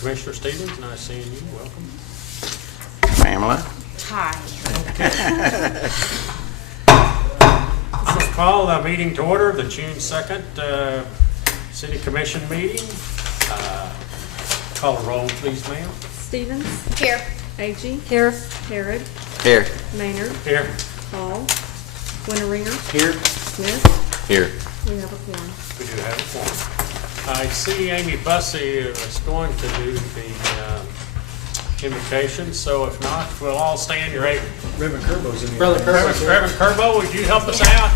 Commissioner Stevens, nice seeing you. Welcome. Pamela. Hi. I'll call the meeting to order, the June 2nd City Commission meeting. Call a roll, please, ma'am. Stevens. Here. Agee. Here. Harrod. Here. Maynard. Here. Hall. Winteringer. Here. Smith. Here. We have a quorum. We do have a form. I see Amy Bussey is going to do the invocation, so if not, we'll all stand. You're able. Reverend Kerbo's in here. Brother Kerbo, Reverend Kerbo, would you help us out?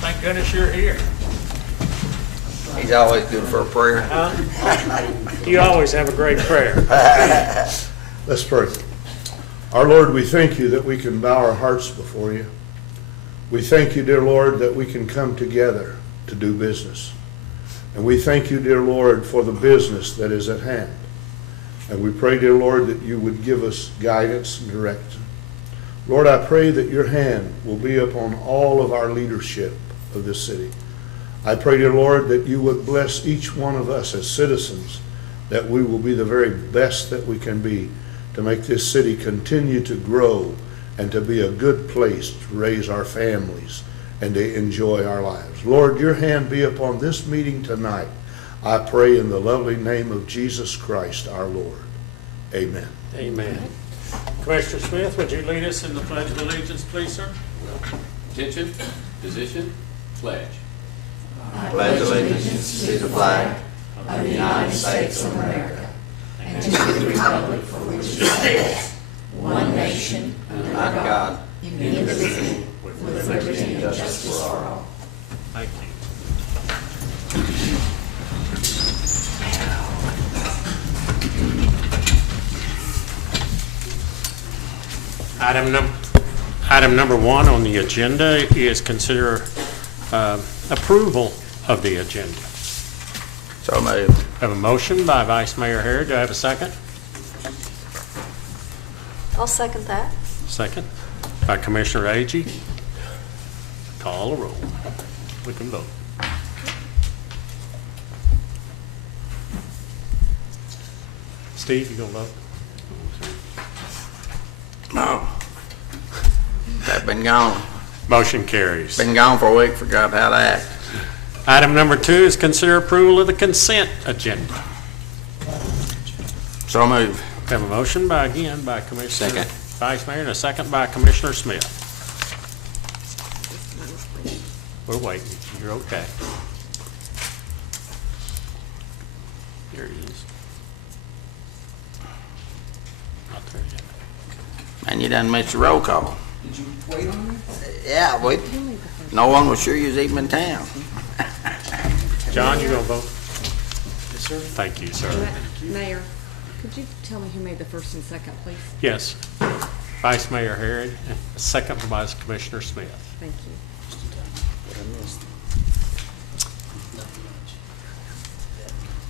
Thank goodness you're here. He's always good for a prayer. You always have a great prayer. Let's pray. Our Lord, we thank you that we can bow our hearts before you. We thank you, dear Lord, that we can come together to do business. And we thank you, dear Lord, for the business that is at hand. And we pray, dear Lord, that you would give us guidance and direction. Lord, I pray that your hand will be upon all of our leadership of this city. I pray, dear Lord, that you would bless each one of us as citizens, that we will be the very best that we can be to make this city continue to grow and to be a good place to raise our families and to enjoy our lives. Lord, your hand be upon this meeting tonight. I pray in the lovely name of Jesus Christ, our Lord. Amen. Amen. Commissioner Smith, would you lead us in the Pledge of Allegiance, please, sir? Attention, position, pledge. I pledge allegiance to the flag of the United States of America and to the republic for which it stands, one nation, under God, indivisible, with liberty and justice for all. Thank you. Item number 1 on the agenda is consider approval of the agenda. So moved. I have a motion by Vice Mayor Harrod. Do I have a second? I'll second that. Second by Commissioner Agee. Call a roll. We can vote. Steve, you gonna vote? No. I've been gone. Motion carries. Been gone for a week, forgot how to act. Item number 2 is consider approval of the consent agenda. So moved. We have a motion by Commissioner Second. Vice Mayor and a second by Commissioner Smith. We're waiting. You're okay. There he is. Not there yet. And you done missed the roll call. Did you wait on me? Yeah, no one was sure you was even in town. John, you gonna vote? Yes, sir. Thank you, sir. Mayor, could you tell me who made the first and second, please? Yes. Vice Mayor Harrod, second by Commissioner Smith. Thank you.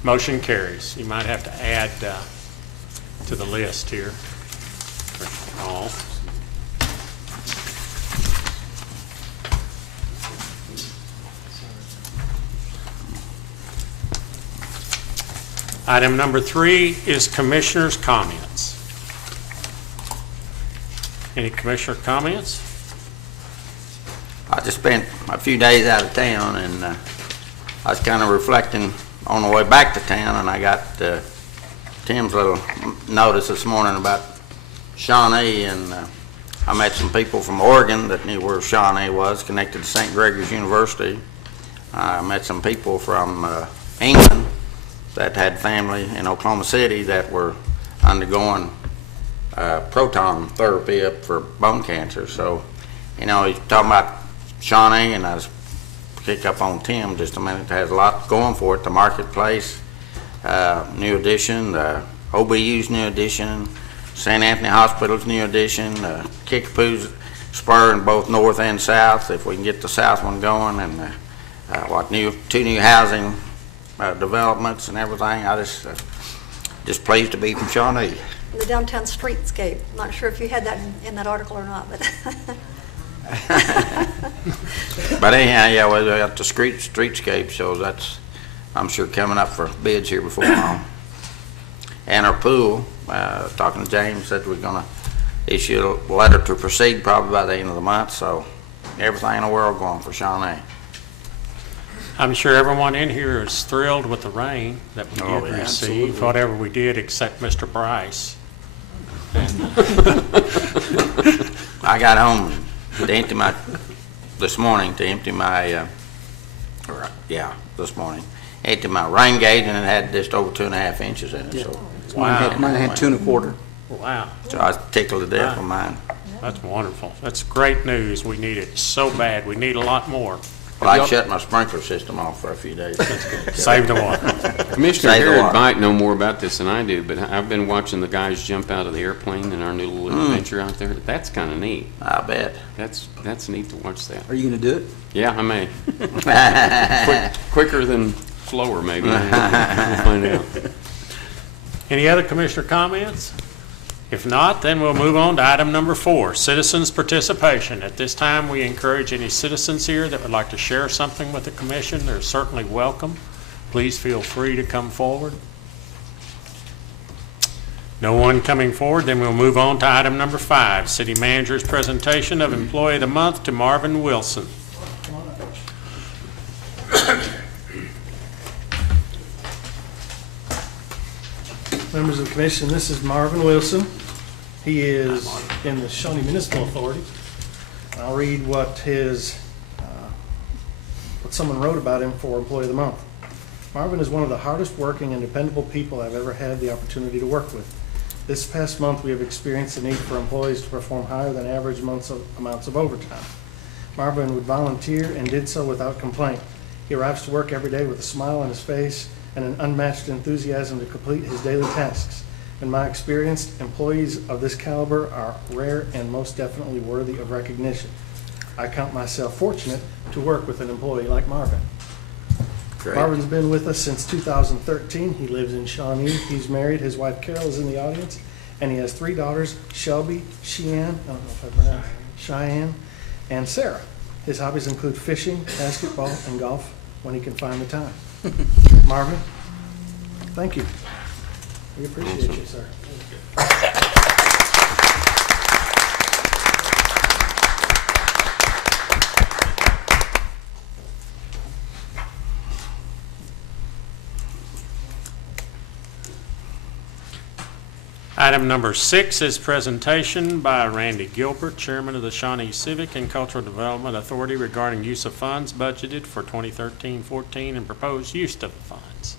Motion carries. You might have to add to the list here. All. Item number 3 is Commissioner's comments. Any Commissioner comments? I just spent a few days out of town, and I was kind of reflecting on the way back to town, and I got Tim's little notice this morning about Shawnee, and I met some people from Oregon that knew where Shawnee was, connected to St. Gregory's University. I met some people from England that had family in Oklahoma City that were undergoing proton therapy up for bone cancer. So, you know, he's talking about Shawnee, and I was pick up on Tim just a minute. It has a lot going for it. The marketplace, new addition, the OBU's new addition, St. Anthony Hospital's new addition, Kickapoo's spur in both north and south, if we can get the south one going, and two new housing developments and everything. I just pleased to be from Shawnee. The downtown streetscape. Not sure if you had that in that article or not, but. But anyhow, yeah, we got the streetscape, so that's, I'm sure, coming up for bids here before long. and our pool. Talking to James, said we're gonna issue a letter to proceed probably by the end of the month, so everything in the world going for Shawnee. I'm sure everyone in here is thrilled with the rain that we Oh, did yeah, receive, absolutely. whatever we did except Mr. Bryce. I got home to empty my, this morning, this morning, empty my rain gauge, and it had just over 2.5 inches in it, so. Wow. Mine had 2 1/4. Wow, So I was tickled to death with mine. that's wonderful. That's great news. We need it so bad. We need a lot more. Well, I shut my sprinkler system off for a few days. Save the water. Commissioner Save the Harrod water. might know more about this than I do, but I've been watching the guys jump out of the airplane in our new little adventure out there. That's kind of neat. I bet. That's neat to watch that. Are you going to do it? Yeah, I may. Quicker than slower, maybe. We'll find out. Any other commissioner comments? If not, then we'll move on to item number 4, citizens' participation. At this time, we encourage any citizens here that would like to share something with the commission. They're certainly welcome. Please feel free to come forward. No one coming forward, then we'll move on to item number 5, city manager's presentation of employee of the month to Marvin Wilson. Members of the commission, this is Marvin Wilson. He is in the Shawnee Municipal Authority. I'll read what someone wrote about him for Employee of the Month. Marvin is one of the hardest working and dependable people I've ever had the opportunity to work with. This past month, we have experienced the need for employees to perform higher than average amounts of overtime. Marvin would volunteer and did so without complaint. He arrives to work every day with a smile on his face and an unmatched enthusiasm to complete his daily tasks. In my experience, employees of this caliber are rare and most definitely worthy of recognition. I count myself fortunate to work with an employee like Marvin. Great. Marvin's been with us since 2013. He lives in Shawnee. He's married. His wife Carol is in the audience, and he has 3 daughters, Shelby, Cheyenne, I don't know if I pronounced Cheyenne, and Sarah. His hobbies include fishing, basketball, and golf when he can find the time. Marvin, thank you. We appreciate you, sir. Item number 6 is presentation by Randy Gilbert, Chairman of the Shawnee Civic and Cultural Development Authority regarding use of funds budgeted for 2013-14 and proposed use of the funds.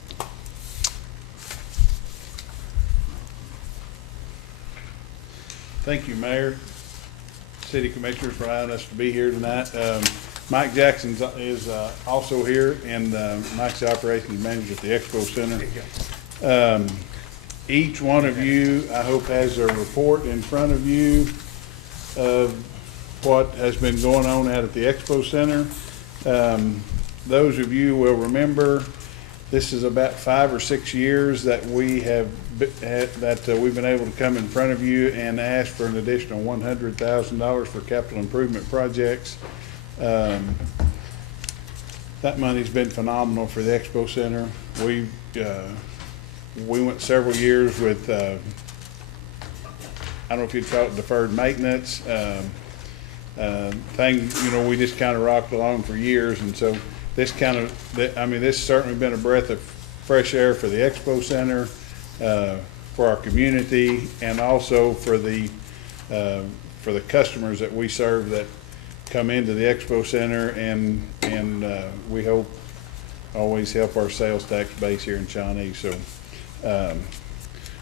Thank you, Mayor, City Commissioners, for allowing us to be here tonight. Mike Jackson is also here, and Mike's the operations manager at the Expo Center. Each one of you, I hope, has a report in front of you of what has been going on out at the Expo Center. Those of you will remember, this is about 5 or 6 years that we have we've been able to come in front of you and ask for an additional $100,000 for capital improvement projects. That money's been phenomenal for the Expo Center. We went several years with, I don't know if you'd call it deferred maintenance. We just kind of rocked along for years, and so this this has certainly been a breath of fresh air for the Expo Center, for our community, and also for the customers that we serve that come into the Expo Center, and we hope always help our sales tax base here in Shawnee. So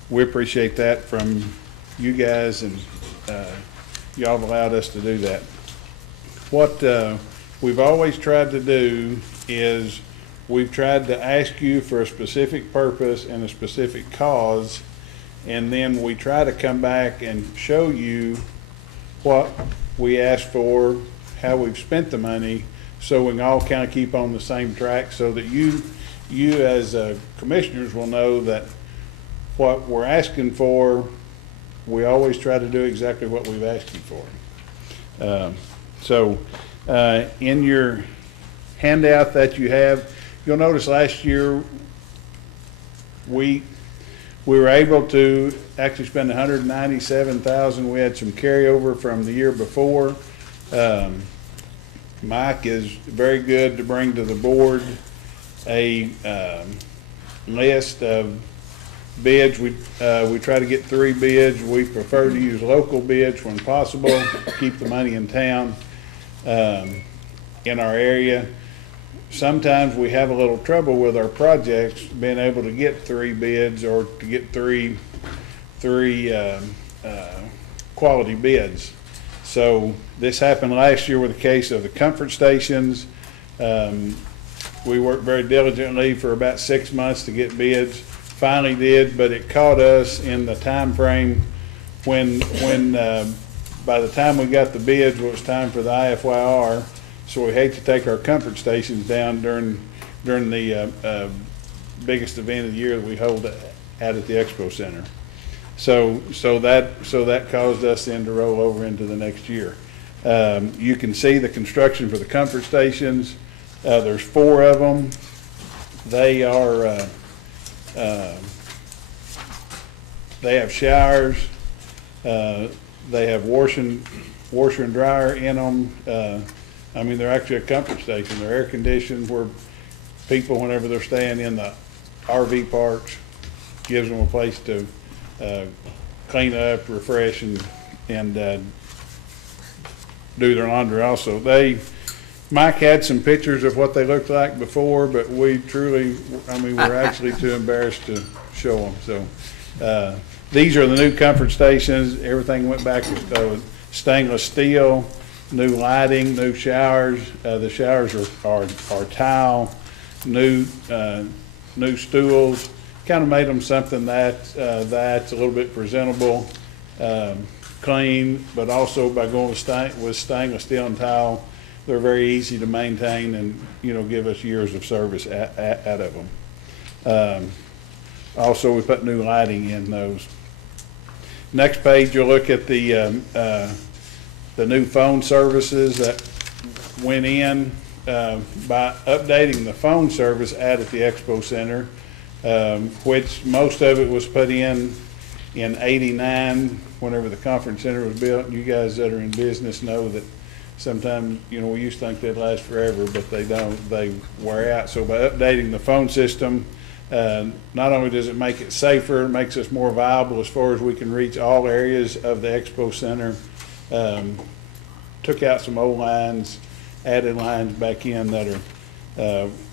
we appreciate that from you guys, and y'all have allowed us to do that. What we've always tried to do is we've tried to ask you for a specific purpose and a specific cause, and then we try to come back and show you what we asked for, how we've spent the money, so we can all kind of keep on the same track, so that you as commissioners will know that what we're asking for, we always try to do exactly what we've asked you for. In your handout that you have, you'll notice last year we We were able to actually spend $197,000. We had some carryover from the year before. Mike is very good to bring to the board a list of bids. We try to get 3 bids. We prefer to use local bids when possible, keep the money in town, in our area. Sometimes we have a little trouble with our projects being able to get 3 bids or to get three quality bids. So this happened last year with the case of the comfort stations. We worked very diligently for about 6 months to get bids. Finally did, but it caught us in the time frame when by the time we got the bids, it was time for the IFYR. So we hate to take our comfort stations down during the biggest event of the year that we hold out at the Expo Center. So that caused us then to roll over into the next year. You can see the construction for the comfort stations. There's 4 of them. They are they have showers. They have washer and dryer in them. I mean, they're actually a comfort station. They're air conditioned where people, whenever they're staying in the RV parks, gives them a place to clean up, refresh, and do their laundry also. Mike had some pictures of what they looked like before, but we truly, I mean, we're actually too embarrassed to show them. So these are the new comfort stations. Everything went back with stainless steel, new lighting, new showers. The showers are tile, new stools. Kind of made them something that's a little bit presentable, clean, but also by going with stainless steel and tile, they're very easy to maintain and, give us years of service out of them. Also, we put new lighting in those. Next page, you'll look at the new phone services that went in by updating the phone service out at the Expo Center, which most of it was put in '89 whenever the conference center was built. You guys that are in business know that sometimes, we used to think they'd last forever, but they don't. They wear out. So by updating the phone system, not only does it make it safer, it makes us more viable as far as we can reach all areas of the Expo Center. Took out some old lines, added lines back in that are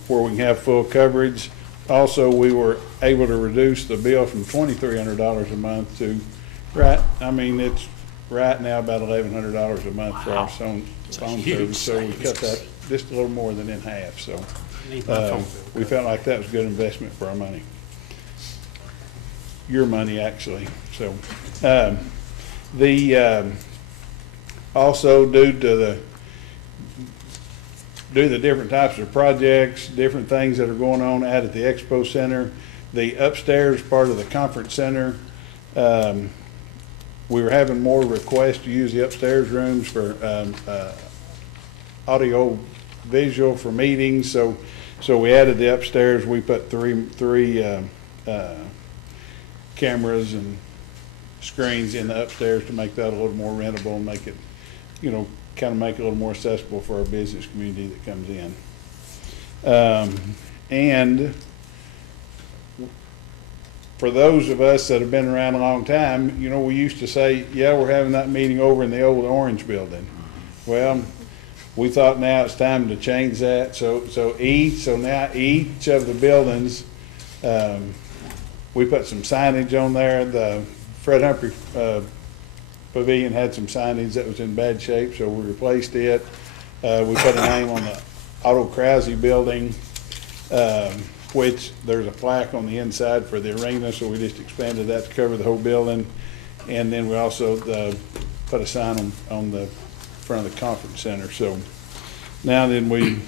where we can have full coverage. Also, we were able to reduce the bill from $2,300 a month to it's right now about $1,100 a month for our phone service. So we cut that just a little more than in half. So we felt like that was a good investment for our money. Your money, actually. So also due to the different types of projects, different things that are going on out at the Expo Center, the upstairs part of the conference center, we were having more requests to use the upstairs rooms for audio visual for meetings. So we added the upstairs. We put three cameras and screens in the upstairs to make that a little more rentable and make it, kind of make it a little more accessible for our business community that comes in. And for those of us that have been around a long time, we used to say, yeah, we're having that meeting over in the old Orange building. Well, we thought now it's time to change that. So now each of the buildings, we put some signage on there. The Fred Humphrey Pavilion had some signage that was in bad shape, so we replaced it. We put a name on the Otto Krause building, which there's a plaque on the inside for the arena, so we just expanded that to cover the whole building. And then we also put a sign on the front of the conference center. So now then we...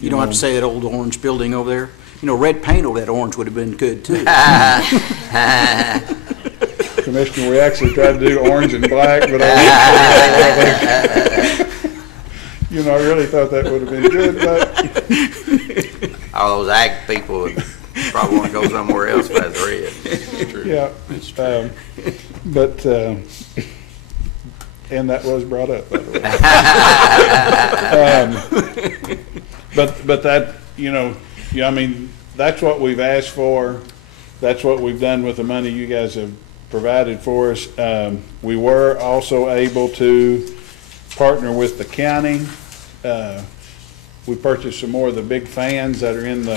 You don't have to say that old orange building over there. Red paint over that orange would have been good, too. Commissioner, we actually tried to do orange and black, but I really thought that would have been good, but... All those ag people would probably want to go somewhere else if that's red. Yeah. But, and that was brought up, by the way. But that, I mean, that's what we've asked for. That's what we've done with the money you guys have provided for us. We were also able to partner with the county. We purchased some more of the big fans that are in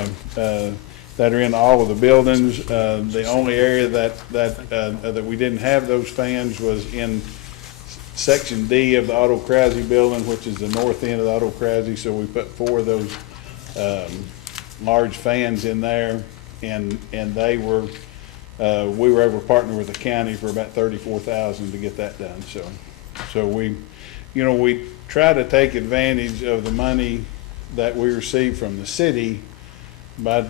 all of the buildings. The only area that we didn't have those fans was in Section D of the Otto Krause building, which is the north end of the Otto Krause. So we put 4 of those large fans in there, and they were we were able to partner with the county for about $34,000 to get that done. So we try to take advantage of the money that we receive from the city, but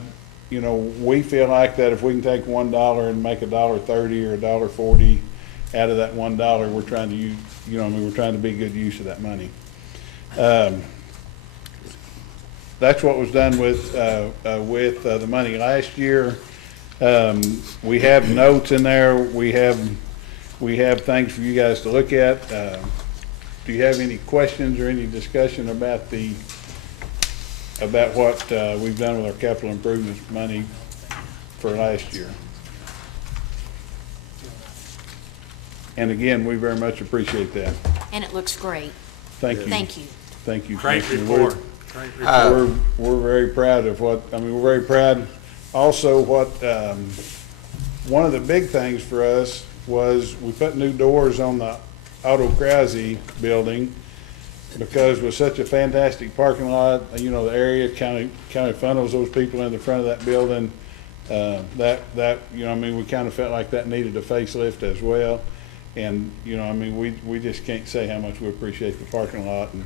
we feel like that if we can take $1 and make $1.30 or $1.40 out of that $1, we're trying to use, we're trying to be good use of that money. That's what was done with the money last year. We have notes in there. We have things for you guys to look at. Do you have any questions or any discussion about what we've done with our capital improvements money for last year? And again, we very much appreciate that. And it looks great. Thank you. Thank you. Thank you. Great Commissioner. report. Great report. We're very proud of we're very proud. Also, one of the big things for us was we put new doors on the Otto Krause building, because with such a fantastic parking lot, the area kind of funnels those people in the front of that building. We kind of felt like that needed a facelift as well. And, we just can't say how much we appreciate the parking lot and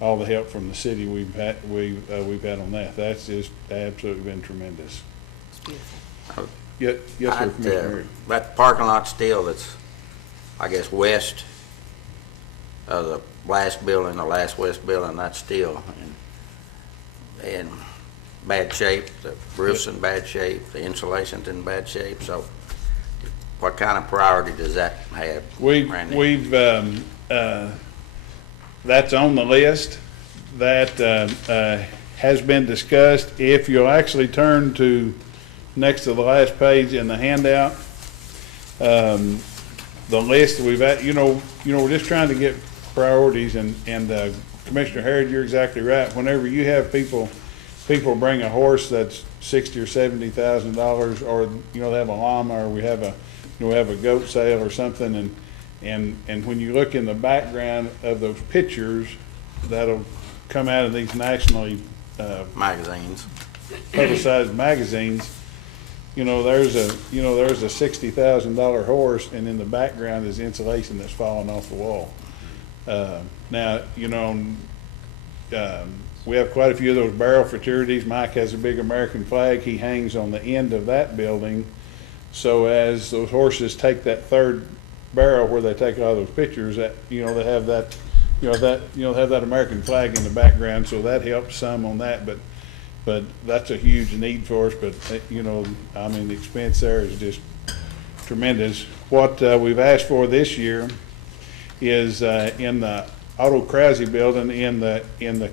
all the help from the city we've had on that. That's just absolutely been tremendous. It's beautiful. Yes, sir, Commissioner. That parking lot still that's, I guess, west of the last building, the last west building, that's still in bad shape. The roof's in bad shape, the insulation's in bad shape. So what kind of priority does that have, Randy? That's on the list. That has been discussed. If you'll actually turn to next to the last page in the handout, the list we've had, we're just trying to get priorities, and Commissioner Harrod, you're exactly right. Whenever you have people bring a horse that's $60,000 or $70,000, or they have a llama, or we have a goat sale or something, and when you look in the background of those pictures that'll come out of these nationally magazines, publicized magazines, there's a $60,000 horse, and in the background is insulation that's falling off the wall. Now, we have quite a few of those barrel fraternities. Mike has a big American flag. He hangs on the end of that building. So as those horses take that third barrel where they take all those pictures, that they have that have that American flag in the background, so that helps some on that. But that's a huge need for us. But the expense there is just tremendous. What we've asked for this year is in the Otto Krause building, in the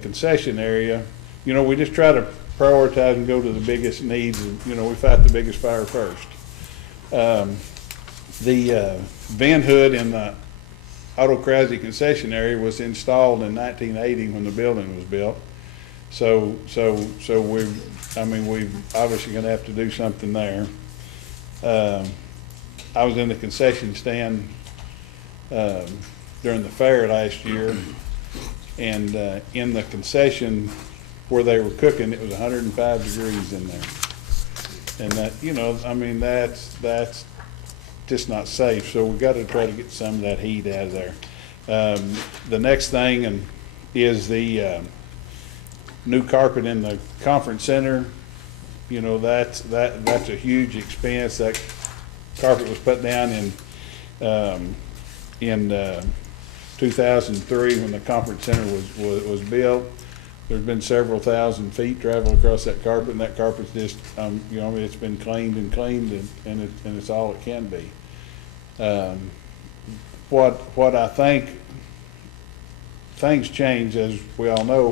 concession area. We just try to prioritize and go to the biggest needs, and we fight the biggest fire first. The vent hood in the Otto Krause concession area was installed in 1980 when the building was built. So we're obviously going to have to do something there. I was in the concession stand during the fair last year, and in the concession where they were cooking, it was 105 degrees in there. And that's just not safe. So we've got to try to get some of that heat out of there. The next thing is the new carpet in the conference center. That's a huge expense. That carpet was put down in 2003 when the conference center was built. there's been several thousand feet traveled across that carpet, and that carpet's just, you know, it's been cleaned and cleaned, and it's all it can be. What I think, things change, as we all know.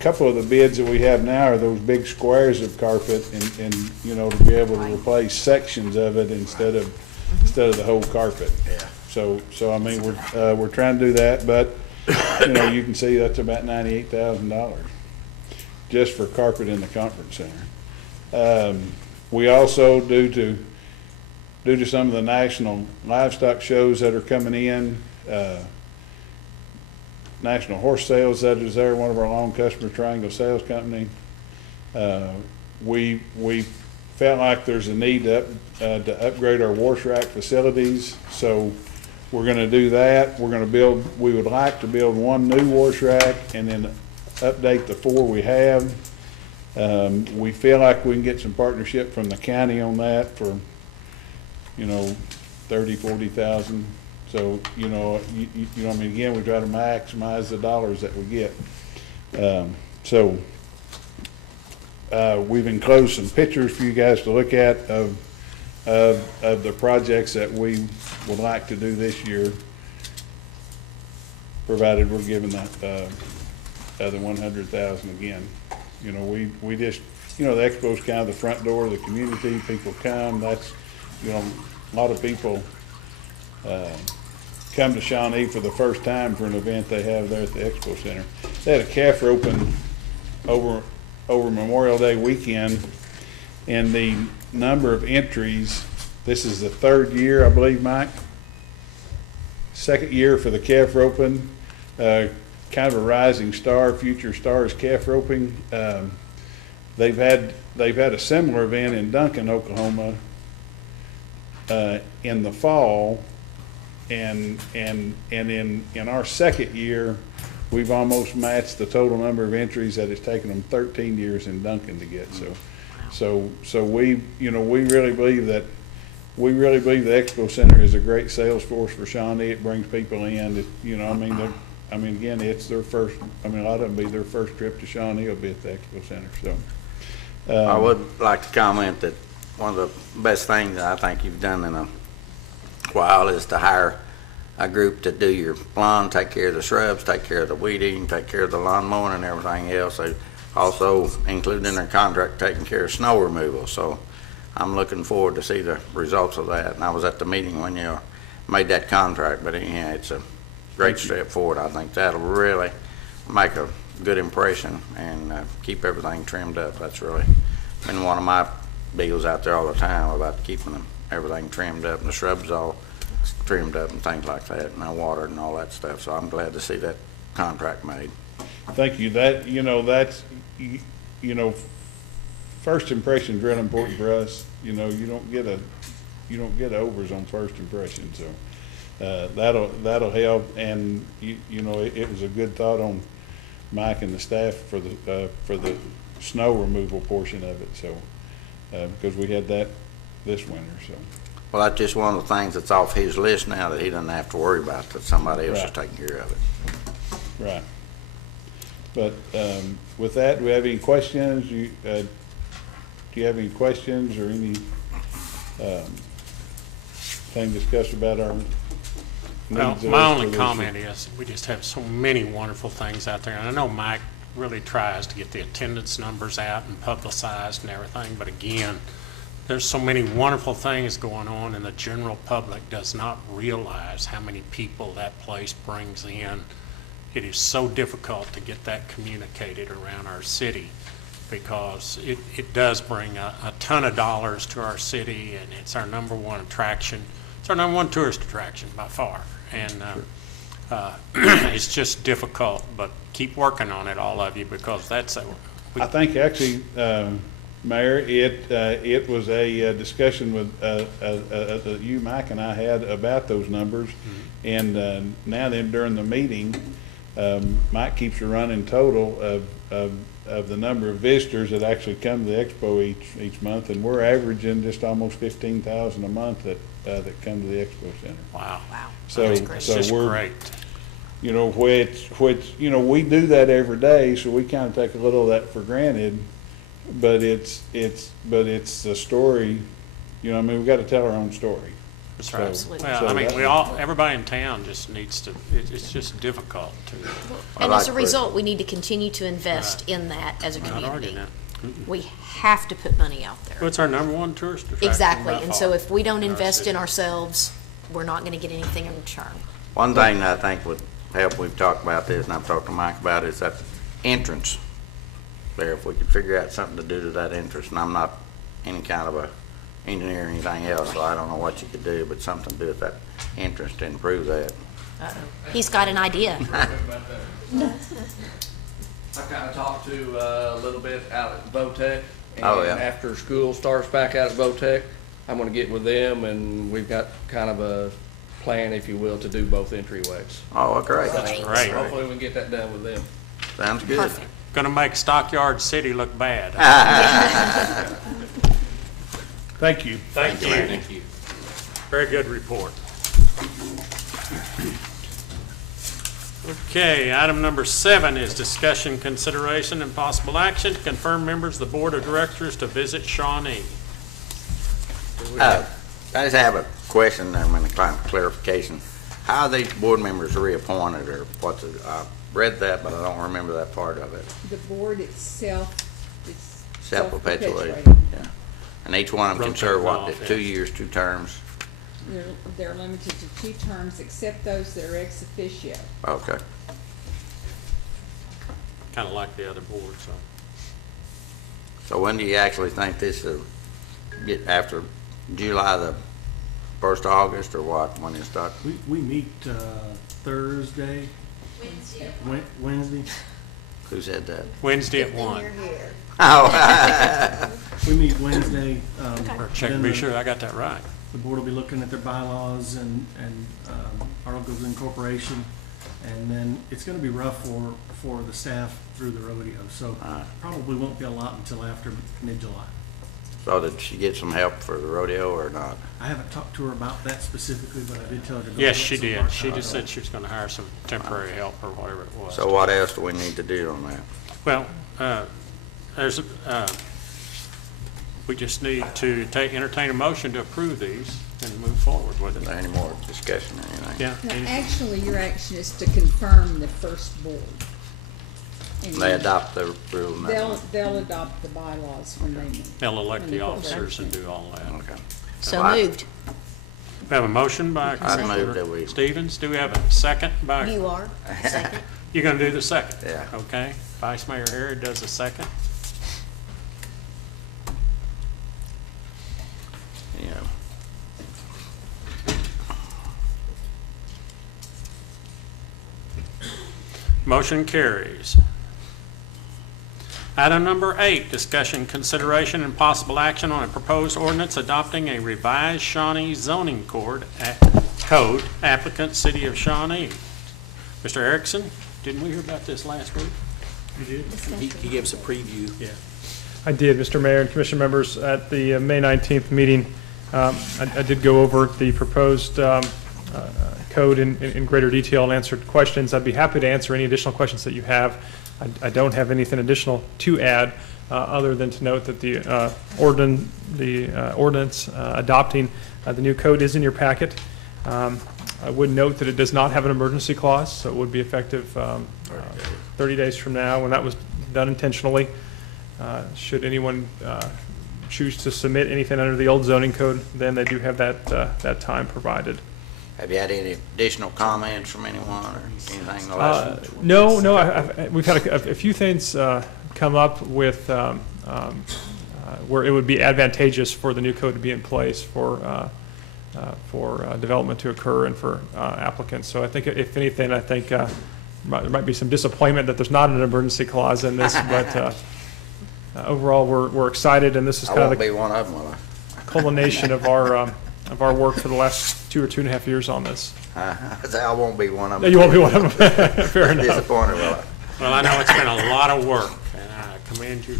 Couple of the bids that we have now are those big squares of carpet, and you know, to be able to replace sections of it instead of the whole carpet. Yeah. So I mean, we're trying to do that, but you know, you can see that's about $98,000 just for carpet in the conference center. We also, due to some of the national livestock shows that are coming in, National Horse Sales that is there, one of our long customer, Triangle Sales Company. We felt like there's a need to upgrade our wash rack facilities, so we're gonna do that. We would like to build one new wash rack and then update the 4 we have. We feel like we can get some partnership from the county on that for, you know, 30, 40,000. So, you know, you know, I mean, again, we try to maximize the dollars that we get. We've enclosed some pictures for you guys to look at of the projects that we would like to do this year, provided we're given that other 100,000 again. You know, we just, you know, the expo's kind of the front door of the community. People come. That's, you know, a lot of people come to Shawnee for the first time for an event they have there at the Expo Center. They had a calf roping over Memorial Day weekend, and the number of entries, this is the 3rd year, I believe, Mike? 2nd year for the calf roping, kind of a rising star, future stars calf roping. They've had a similar event in Duncan, Oklahoma, in the fall, and in our 2nd year, we've almost matched the total number of entries that it's taken them 13 years in Duncan to get. So we, you know, we really believe the Expo Center is a great sales force for Shawnee. It brings people in. You know, I mean, again, it's their first. I mean, a lot of them be their first trip to Shawnee will be at the Expo Center. So I would like to comment that one of the best things that I think you've done in a while is to hire a group to do your lawn, take care of the shrubs, take care of the weed eating, take care of the lawn mowing and everything else. They also include in their contract taking care of snow removal. So I'm looking forward to see the results of that. And I was at the meeting when you made that contract, but yeah, it's a great step forward. I think that'll really make a good impression and keep everything trimmed up. That's really been one of my deals out there all the time about keeping everything trimmed up and the shrubs all trimmed up and things like that, and watered and all that stuff. So I'm glad to see that contract made. Thank you. That, you know, that's, you know, first impression is real important for us. You know, you don't get overs on first impression. So that'll help. And you know, it was a good thought on Mike and the staff for the snow removal portion of it. So because we had that this winter. So. Well, that's just one of the things that's off his list now that he doesn't have to worry about, that somebody else is taking care of it. Right. But with that, do we have any questions? Do you have any questions or any thing discussed about our Well, needs? my only comment is, we just have so many wonderful things out there, and I know Mike really tries to get the attendance numbers out and publicized and everything, but again, there's so many wonderful things going on, and the general public does not realize how many people that place brings in. It is so difficult to get that communicated around our city, because it does bring a ton of dollars to our city, and it's our number 1 attraction. It's our number 1 tourist attraction by far, and it's just difficult, but keep working on it, all of you, because that's I think actually, Mayor, it was a discussion with you, Mike, and I had about those numbers, and now then during the meeting, Mike keeps a running total of the number of visitors that actually come to the expo each month, and we're averaging just almost 15,000 a month that come to the expo center. Wow. Wow. So That's great. It's just we're great. you know, which, you know, we do that every day, so we kind of take a little of that for granted. But it's the story, you know, I mean, we got to tell our own story. That's right. Absolutely. Well, So I mean, that- everybody in town just needs to, it's just difficult to, And like as a for- result, we need to continue to invest in that as a not community. arguing that. We have to put money out there. What's our number one tourist attraction? Exactly, by and far so if we don't in our invest in city? ourselves, we're not gonna get anything in return. One thing that I think would help, we've talked about this, and I've talked to Mike about, is that entrance there. If we could figure out something to do to that entrance, and I'm not any kind of a engineer or anything else, so I don't know what you could do, but something to do with that entrance to improve that. He's got an idea. I kind of talked to a little bit out at Votech. Oh, yeah. And after school starts back out at Votech, I'm going to get with them, and we've got kind of a plan, if you will, to do both entryways. Oh, great. Great. Great. Hopefully, we can get that done with them. Sounds good. Perfect. Gonna make Stockyard City look bad. Thank you. Thank you. Thank you. Very good report. Okay, item number 7 is discussion, consideration, and possible action to confirm members of the Board of Directors to visit Shawnee. I just have a question, I'm in a kind of clarification. How are these board members reappointed, or what's it? I read that, but I don't remember that part of it. The board itself is Self-perpetuating. self-perpetuating. Yeah. And each one of them can Rotate serve, off, what, yeah. 2 years, 2 terms? They're limited to 2 terms, except those that are ex officio. Okay. Kind of like the other board, so. So when do you actually think this will get, after July the 1st of August, or what, when it starts? We meet Thursday. Wednesday. Who said that? Wednesday at 1. Oh, We meet Wednesday. Or check, then be the- sure I got that right. The board will be looking at their bylaws and articles of incorporation. And then it's gonna be rough for the staff through the rodeo, so probably won't be a lot until after mid-July. so did she get some help for the rodeo or not? I haven't talked to her about that specifically, but I did tell her to go. Yes, get she some did. part-time She just help. said she was gonna hire some temporary help or whatever it was. So what else do we need to do on that? Well, we just need to entertain a motion to approve these and move forward with Is it. there any more discussion or anything? Yeah. Now, actually, your action is to confirm the first board. And They adopt the rule and that? They'll adopt the bylaws when they meet. They'll elect And the the officers and do all that. Okay. So I- moved. We have a motion by I move that Commissioner we- Stevens. Do we have a second by? You are. Second. You're gonna do the second? Yeah. Okay. Vice Mayor Harrod does the second. Yeah. Motion carries. Item number 8, discussion, consideration, and possible action on a proposed ordinance adopting a revised Shawnee zoning code applicant City of Shawnee. Mr. Erickson, didn't we hear about this last week? You did? He gave us a preview. Yeah. I did, Mr. Mayor and Commission members. At the May 19th meeting, I did go over the proposed code in greater detail and answered questions. I'd be happy to answer any additional questions that you have. I don't have anything additional to add, other than to note that the ordinance adopting the new code is in your packet. I would note that it does not have an emergency clause, so it would be effective 30 days from now, when that was done intentionally. Should anyone choose to submit anything under the old zoning code, then they do have that time provided. Have you had any additional comments from anyone or anything? The last No, we've had a few things come up with where it would be advantageous for the new code to be in place for development to occur and for applicants. So I think, if anything, there might be some disappointment that there's not an emergency clause in this, but overall, we're excited, and this is I kind of won't the be one of them, will culmination of our work for the last 2.5 years on this. I say I won't be one of No, them. you won't be one of them. Fair enough. Disappointed, will I? Well, I know it's been a lot of work, and I commend you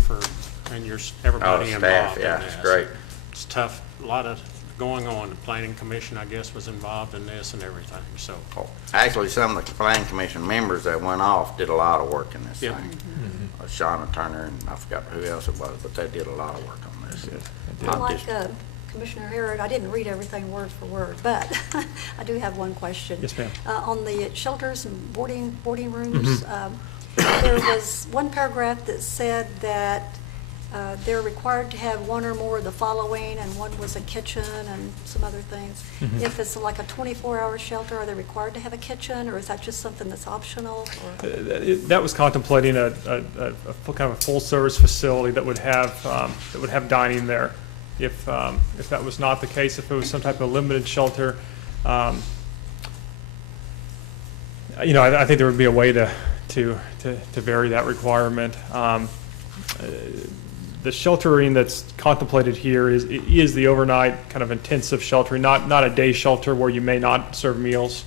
and everybody Oh, involved staff, in yeah, this. it's great. It's tough, a lot of going on. The planning commission, I guess, was involved in this and everything, so. Actually, some of the planning commission members that went off did a lot of work in this Yeah. thing. Shawnee Turner and I forgot who else it was, but they did a lot of work on this. I'm Like just- Commissioner Harrod, I didn't read everything word for word, but I do have one question. Yes, ma'am. On the shelters and boarding rooms, there was one paragraph that said that they're required to have one or more of the following, and one was a kitchen and some other things. If it's like a 24-hour shelter, are they required to have a kitchen, or is that just something that's optional? Or? That was contemplating a kind of a full-service facility that would have dining there. If that was not the case, if it was some type of limited shelter, I think there would be a way to vary that requirement. The sheltering that's contemplated here is the overnight kind of intensive sheltering, not a day shelter where you may not serve meals.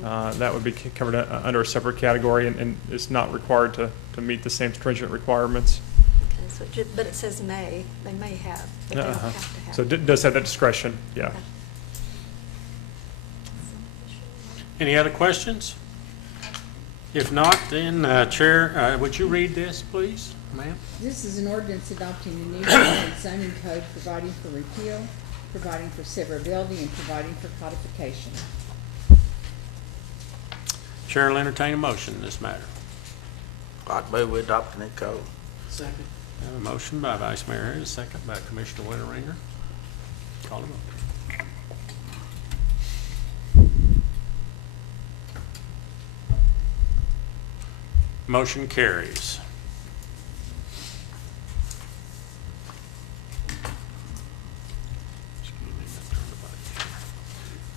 That would be covered under a separate category, and it's not required to meet the same stringent requirements. Okay, so but it says may, they may have, but they don't have to have. So it does have that discretion, yeah. Okay. Any other questions? If not, then, Chair, would you read this, please, ma'am? This is an ordinance adopting a new zoning code, providing for repeal, providing for severability, and providing for codification. Chair will entertain a motion in this matter. I'd move we adopt the new code. Second. I have a motion by Vice Mayor Harris, second by Commissioner Winteringer. Call the vote. Motion carries.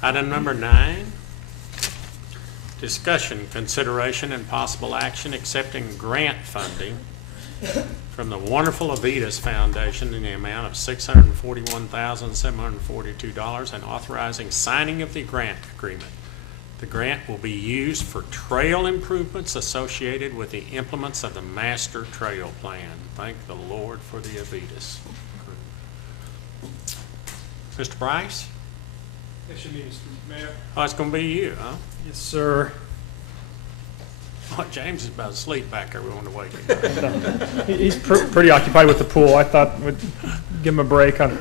Item number 9, discussion, consideration, and possible action accepting grant funding from the wonderful Avitas Foundation in the amount of $641,742 and authorizing signing of the grant agreement. The grant will be used for trail improvements associated with the implements of the master trail plan. Thank the Lord for the Avitas. Mr. Bryce? That should be Mr. Mayor. Oh, it's going to be you, huh? Yes, sir. Oh, James is about to sleep back there. We want to wake him up. He's pretty occupied with the pool. I thought we'd give him a break on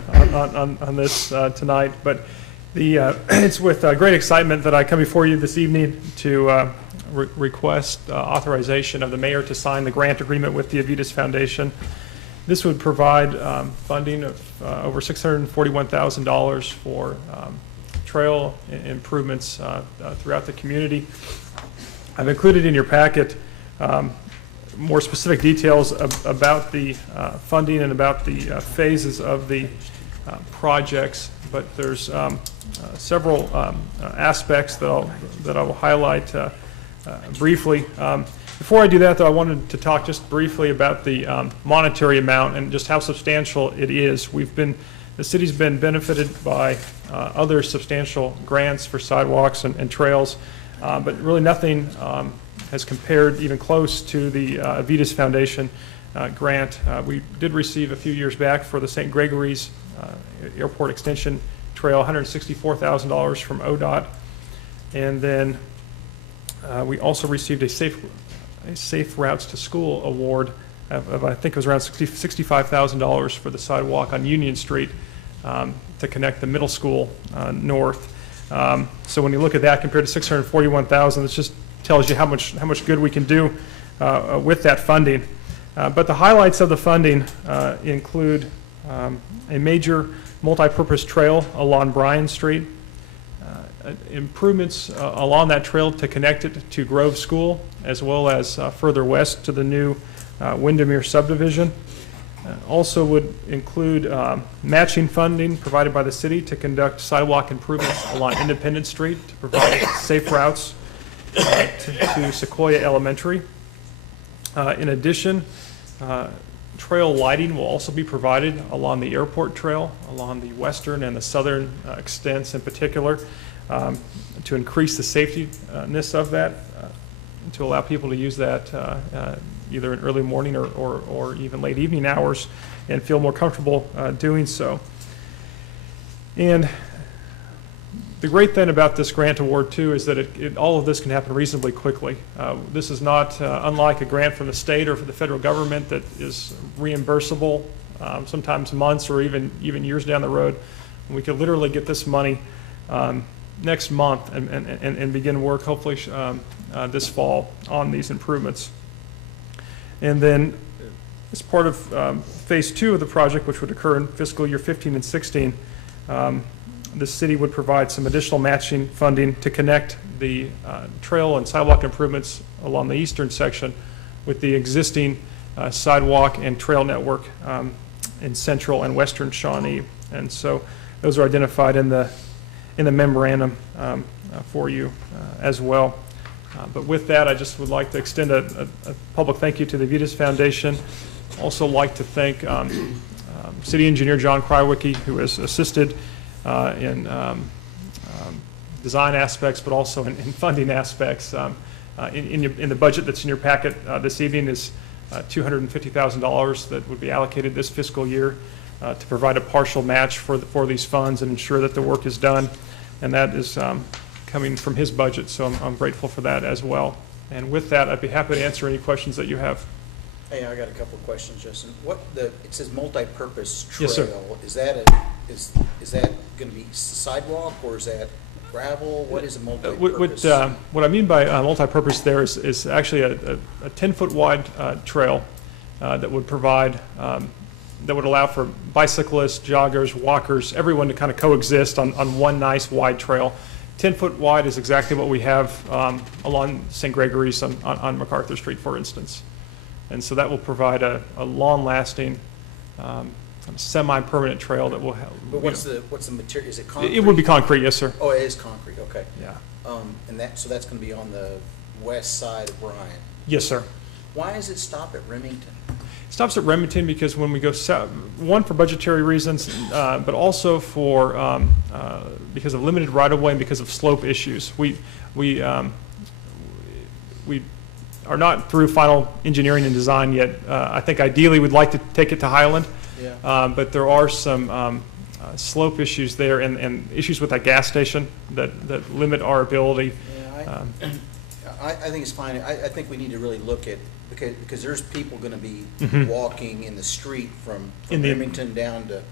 this tonight. But it's with great excitement that I come before you this evening to request authorization of the mayor to sign the grant agreement with the Avitas Foundation. This would provide funding of over $641,000 for trail improvements throughout the community. I've included in your packet more specific details about the funding and about the phases of the projects, but there's several aspects that I will highlight briefly. Before I do that, though, I wanted to talk just briefly about the monetary amount and just how substantial it is. The city's been benefited by other substantial grants for sidewalks and trails, but really nothing has compared even close to the Avitas Foundation grant. We did receive a few years back for the St. Gregory's Airport Extension Trail, $164,000 from ODOT. And then we also received a Safe Routes to School award of I think it was around $65,000 for the sidewalk on Union Street to connect the middle school north. So when you look at that compared to $641,000, it just tells you how much good we can do with that funding. But the highlights of the funding include a major multi-purpose trail along Bryan Street, improvements along that trail to connect it to Grove School, as well as further west to the new Windermere subdivision. Also would include matching funding provided by the city to conduct sidewalk improvements along Independence Street to provide safe routes to Sequoia Elementary. In addition, trail lighting will also be provided along the airport trail, along the western and the southern extents in particular, to increase the safetyness of that, to allow people to use that either in early morning or even late evening hours and feel more comfortable doing so. And the great thing about this grant award too is that all of this can happen reasonably quickly. This is not unlike a grant from the state or from the federal government that is reimbursable, sometimes months or even years down the road. We could literally get this money next month and begin work hopefully this fall on these improvements. And then as part of phase 2 of the project, which would occur in fiscal year 15 and 16, the city would provide some additional matching funding to connect the trail and sidewalk improvements along the eastern section with the existing sidewalk and trail network in central and western Shawnee. And so those are identified in the memorandum for you as well. But with that, I just would like to extend a public thank you to the Vitas Foundation. Also like to thank City Engineer John Krywicki, who has assisted in design aspects, but also in funding aspects. In the budget that's in your packet this evening is $250,000 that would be allocated this fiscal year to provide a partial match for these funds and ensure that the work is done. And that is coming from his budget, so I'm grateful for that as well. And with that, I'd be happy to answer any questions that you have. Hey, I got a couple of questions, Justin. It says multi-purpose trail. Yes, sir. Is that is that going to be sidewalk or is that gravel? What is a multi-purpose? What I mean by multi-purpose there is actually a 10-foot wide trail that would provide, that would allow for bicyclists, joggers, walkers, everyone to kind of coexist on one nice wide trail. 10-foot wide is exactly what we have along St. Gregory's on MacArthur Street, for instance. And so that will provide a long-lasting, semi-permanent trail that will have. But what's the material? Is it concrete? It would be concrete, yes, sir. Oh, it is concrete. Okay. Yeah. And so that's going to be on the west side of Bryan. Yes, sir. Why does it stop at Remington? It stops at Remington because when we go south, one, for budgetary reasons, but also for because of limited right-of-way and because of slope issues. We are not through final engineering and design yet. I think ideally we'd like to take it to Highland, Yeah. but there are some slope issues there and issues with that gas station that limit our ability. Yeah, I think it's fine. I think we need to really look at, because there's people going to be walking in the street from Remington down to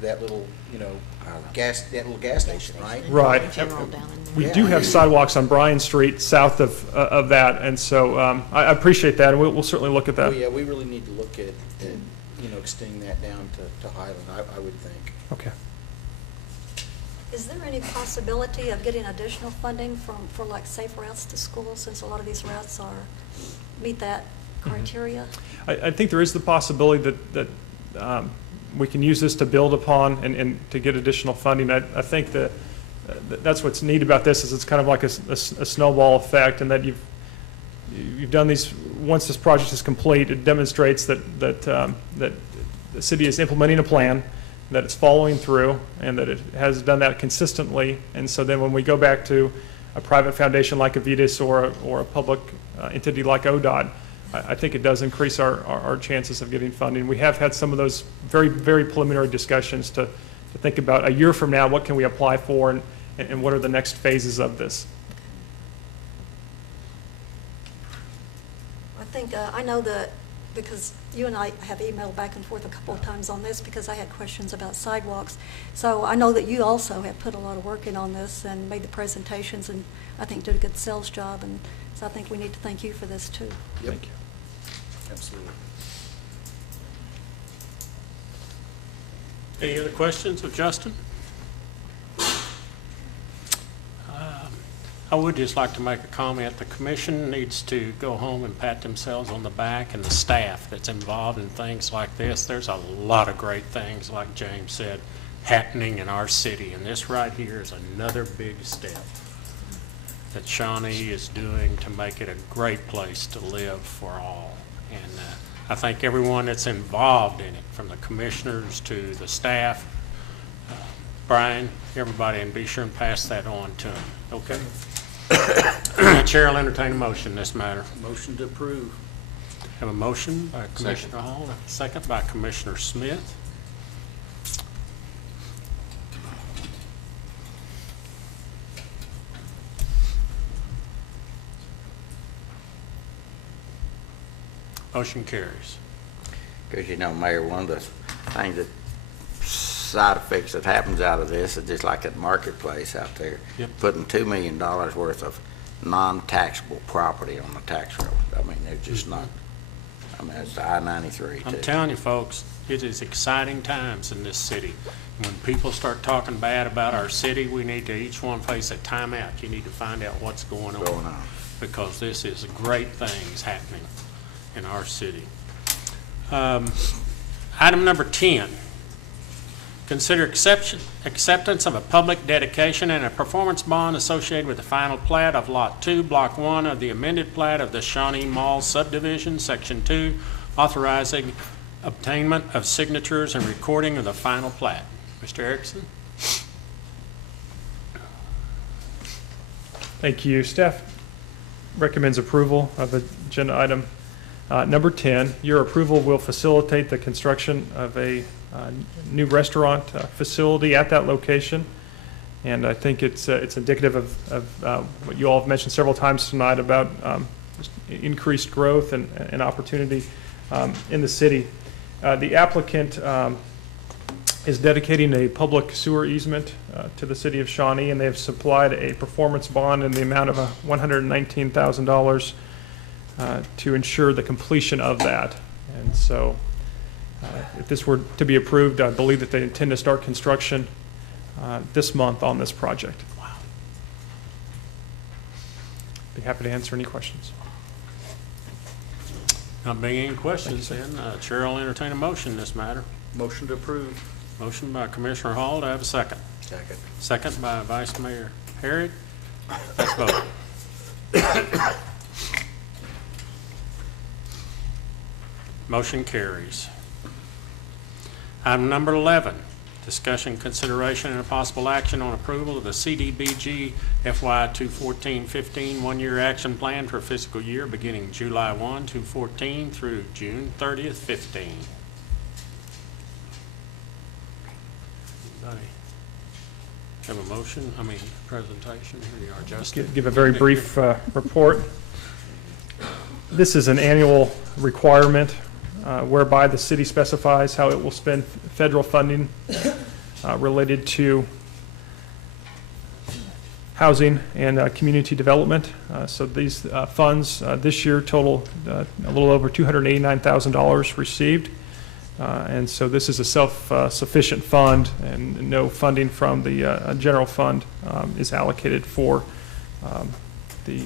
that little, that little gas station, right? Right. General down in there. We do have sidewalks on Bryan Street south of that, and so I appreciate that, and we'll certainly look at that. Oh, yeah, we really need to look at extending that down to Highland, I would think. Okay. Is there any possibility of getting additional funding for like safe routes to school, since a lot of these routes meet that criteria? I think there is the possibility that we can use this to build upon and to get additional funding. I think that's what's neat about this is it's kind of like a snowball effect, and that you've done these. Once this project is complete, it demonstrates that the city is implementing a plan, that it's following through, and that it has done that consistently. And so then when we go back to a private foundation like Avitas or a public entity like ODOT, I think it does increase our chances of getting funding. We have had some of those very, very preliminary discussions to think about a year from now, what can we apply for and what are the next phases of this. I think, I know that, because you and I have emailed back and forth a couple of times on this because I had questions about sidewalks. So I know that you also have put a lot of work in on this and made the presentations, and I think did a good sales job. And so I think we need to thank you for this too. Yep. Thank you. Absolutely. Any other questions of Justin? I would just like to make a comment. The commission needs to go home and pat themselves on the back, and the staff that's involved in things like this. There's a lot of great things, like James said, happening in our city, and this right here is another big step that Shawnee is doing to make it a great place to live for all. And I thank everyone that's involved in it, from the commissioners to the staff, Brian, everybody, and be sure and pass that on to them. Okay? Chair will entertain a motion in this matter. Motion to approve. Have a motion by Commissioner Hall, a second by Commissioner Smith. Motion carries. Because, you know, Mayor, one of the things that, side effects that happens out of this is just like at Marketplace out there, Yep. putting $2 million worth of non-taxable property on the tax roll. I mean, they're just not, I mean, it's the I-93 I'm too. telling you, folks, it is exciting times in this city. When people start talking bad about our city, we need to each one face a timeout. You need to find out what's going on. Because this is great things happening in our city. Item number 10, consider acceptance of a public dedication and a performance bond associated with the final plat of Lot 2, Block 1 of the amended plat of the Shawnee Mall subdivision, Section 2, authorizing obtainment of signatures and recording of the final plat. Mr. Erickson? Thank you. Staff recommends approval of agenda item number 10. Your approval will facilitate the construction of a new restaurant facility at that location. And I think it's indicative of what you all have mentioned several times tonight about just increased growth and opportunity in the city. The applicant is dedicating a public sewer easement to the city of Shawnee, and they have supplied a performance bond in the amount of $119,000 to ensure the completion of that. And so if this were to be approved, I believe that they intend to start construction this month on this project. Wow. Be happy to answer any questions. Not being any questions, then, Chair will entertain a motion in this matter. Motion to approve. Motion by Commissioner Hall, do I have a second? Second. Second by Vice Mayor Harriet. Let's vote. Motion carries. Item number 11, discussion, consideration, and a possible action on approval of the CDBG FY 2014-15 one-year action plan for fiscal year beginning July 1, 2014 through June 30th, 15. Anybody have a motion, presentation? Here you are, Justin. Give a very brief report. This is an annual requirement whereby the city specifies how it will spend federal funding related to housing and community development. So these funds this year total a little over $289,000 received. And so this is a self-sufficient fund, and no funding from the general fund is allocated for the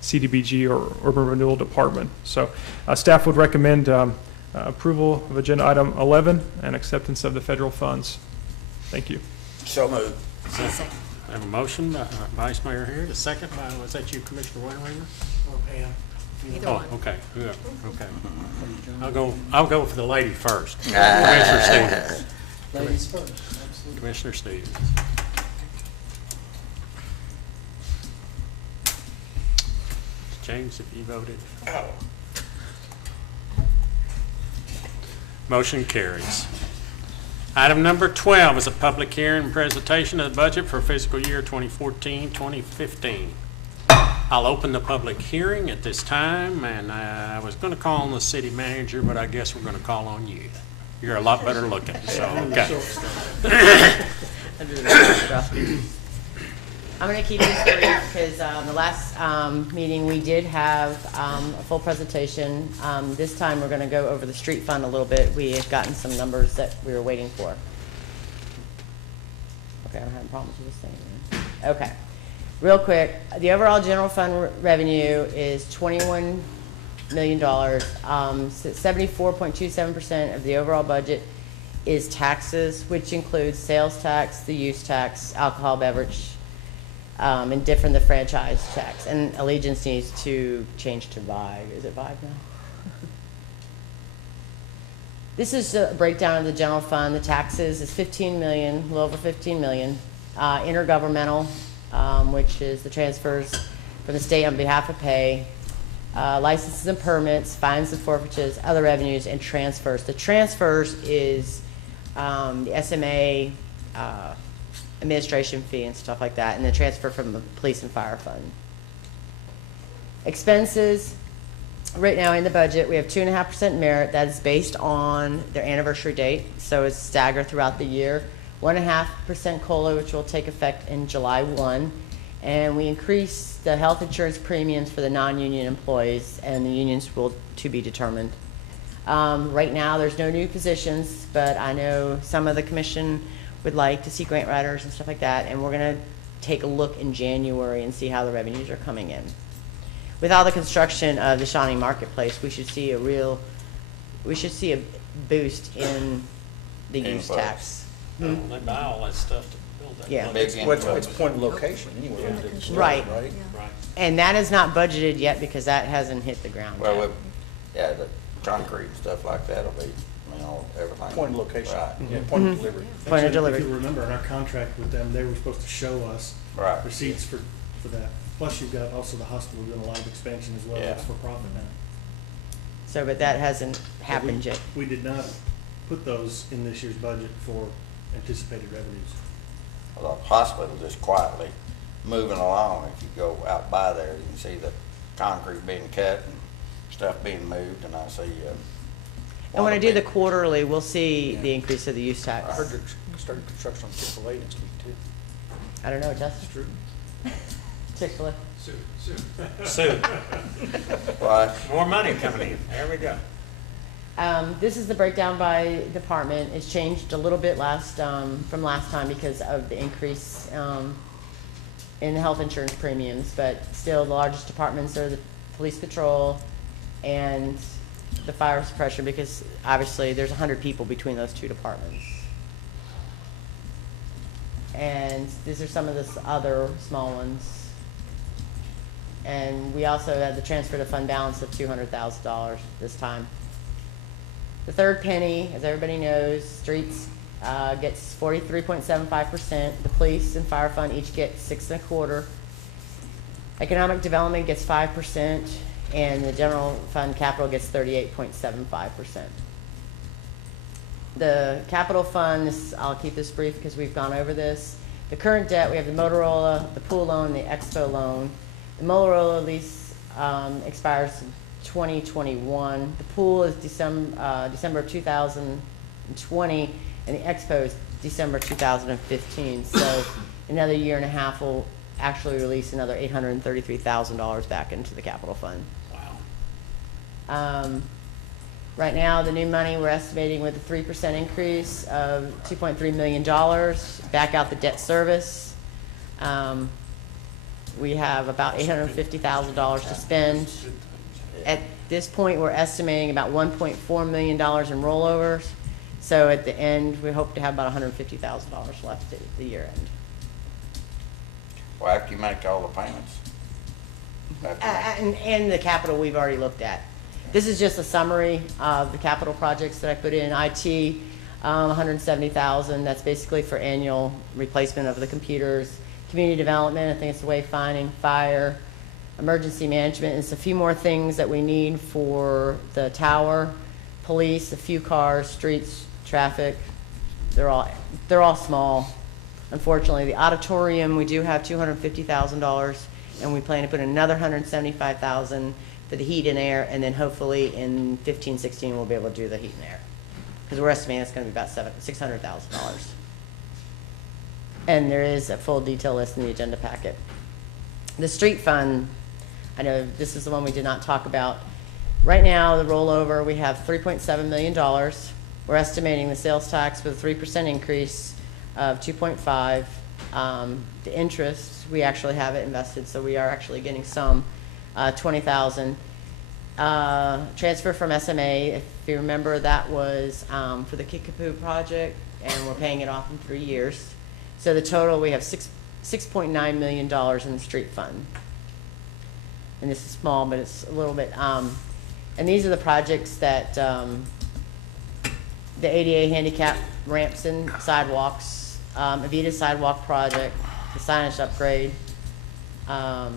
CDBG or Urban Renewal Department. So staff would recommend approval of agenda item 11 and acceptance of the federal funds. Thank you. So moved. I have a motion by Vice Mayor Harriet, a second by, was that you, Commissioner Winteringer? Or Pam. Either Oh, one. okay, yeah, okay. I'll go for the lady first. Commissioner Stevens. Ladies first, absolutely. Commissioner Stevens. James, have you voted? Motion carries. Item number 12 is a public hearing and presentation of the budget for fiscal year 2014-2015. I'll open the public hearing at this time, and I was going to call on the city manager, but I guess we're going to call on you. You're a lot better looking, so, okay. I'm going to keep this brief because the last meeting we did have a full presentation. This time we're going to go over the street fund a little bit. We had gotten some numbers that we were waiting for. Okay, I don't have problems with this thing. Okay. Real quick, the overall general fund revenue is $21 million. 74.27% of the overall budget is taxes, which includes sales tax, the use tax, alcohol beverage, and different the franchise tax. And Allegiance needs to change to Vive. Is it Vive now? This is a breakdown of the general fund. The taxes is $15 million, a little over $15 million. Intergovernmental, which is the transfers from the state on behalf of pay, licenses and permits, fines and forfeitures, other revenues, and transfers. The transfers is the SMA administration fee and stuff like that, and the transfer from the police and fire fund. Expenses right now in the budget, we have 2.5% merit. That is based on their anniversary date, so it's staggered throughout the year. 1.5% COLA, which will take effect in July 1. And we increase the health insurance premiums for the non-union employees, and the unions will to be determined. Right now, there's no new positions, but I know some of the commission would like to see grant writers and stuff like that, and we're going to take a look in January and see how the revenues are coming in. With all the construction of the Shawnee Marketplace, we should see a boost in the use Influx. tax. They buy all that stuff to build that. Yeah. Big What's influence. point of location anyway? Right. Right? Right. And that is not budgeted yet because that hasn't hit the ground Well, yet. yeah, the concrete and stuff like that'll be, everything. Point of location. Right. Yeah, point of delivery. Point of Actually, delivery. If you remember, in our contract with them, they were supposed to show us Right. receipts for that. Plus, you've got also the hospital doing a lot of expansion as well. Yeah. That's for profit now. So, but that hasn't happened yet. We did not put those in this year's budget for anticipated revenues. Well, the hospital just quietly moving along. If you go out by there, you can see the concrete being cut and stuff being moved, and I see, And when I do the big- quarterly, we'll see the increase of the use I tax. heard they're starting construction on Chick-fil-A next week too. I don't know, Justin? True. Chick-fil-A? Soon. Why? More money coming in. There we go. This is the breakdown by department. It's changed a little bit from last time because of the increase in the health insurance premiums, but still the largest departments are the police patrol and the fire suppression, because obviously there's 100 people between those two departments. And these are some of the other small ones. And we also had the transfer to fund balance of $200,000 this time. The third penny, as everybody knows, streets gets 43.75%. The police and fire fund each get 6.25%. Economic development gets 5%, and the general fund capital gets 38.75%. The capital fund, I'll keep this brief because we've gone over this. The current debt, we have the Motorola, the pool loan, the Expo loan. The Motorola lease expires in 2021. The pool is December of 2020, and the Expo is December 2015. So another year and a half will actually release another $833,000 back into the capital fund. Wow. Right now, the new money, we're estimating with a 3% increase of $2.3 million, back out the debt service. We have about $850,000 to spend. At this point, we're estimating about $1.4 million in rollovers. So at the end, we hope to have about $150,000 left at the year end. Well, after you make all the payments. And the capital we've already looked at. This is just a summary of the capital projects that I put in. IT, $170,000. That's basically for annual replacement of the computers. Community development, I think it's wayfinding, fire, emergency management. It's a few more things that we need for the tower. Police, a few cars, streets, traffic. They're all small. Unfortunately, the auditorium, we do have $250,000, and we plan to put another $175,000 for the heat and air, and then hopefully in 15, 16, we'll be able to do the heat and air. Because we're estimating it's going to be about $600,000. And there is a full detail list in the agenda packet. The street fund, I know this is the one we did not talk about. Right now, the rollover, we have $3.7 million. We're estimating the sales tax with a 3% increase of 2.5. The interest, we actually have it invested, so we are actually getting some, 20,000. Transfer from SMA, if you remember, that was for the Kickapoo project, and we're paying it off in 3 years. So the total, we have $6.9 million in the street fund. And this is small, but it's a little bit, and these are the projects that, the ADA handicap ramps and sidewalks, Avita sidewalk project, the signage upgrade. So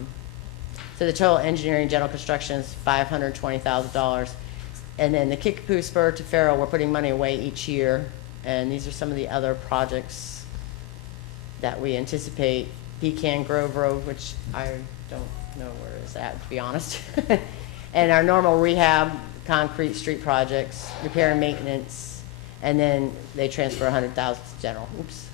the total engineering general construction is $520,000. And then the Kickapoo spur to Farrell, we're putting money away each year. And these are some of the other projects that we anticipate. Pecan Grove Road, which I don't know where it's at, to be honest. And our normal rehab, concrete street projects, repair and maintenance, and then they transfer 100,000 to general. Oops.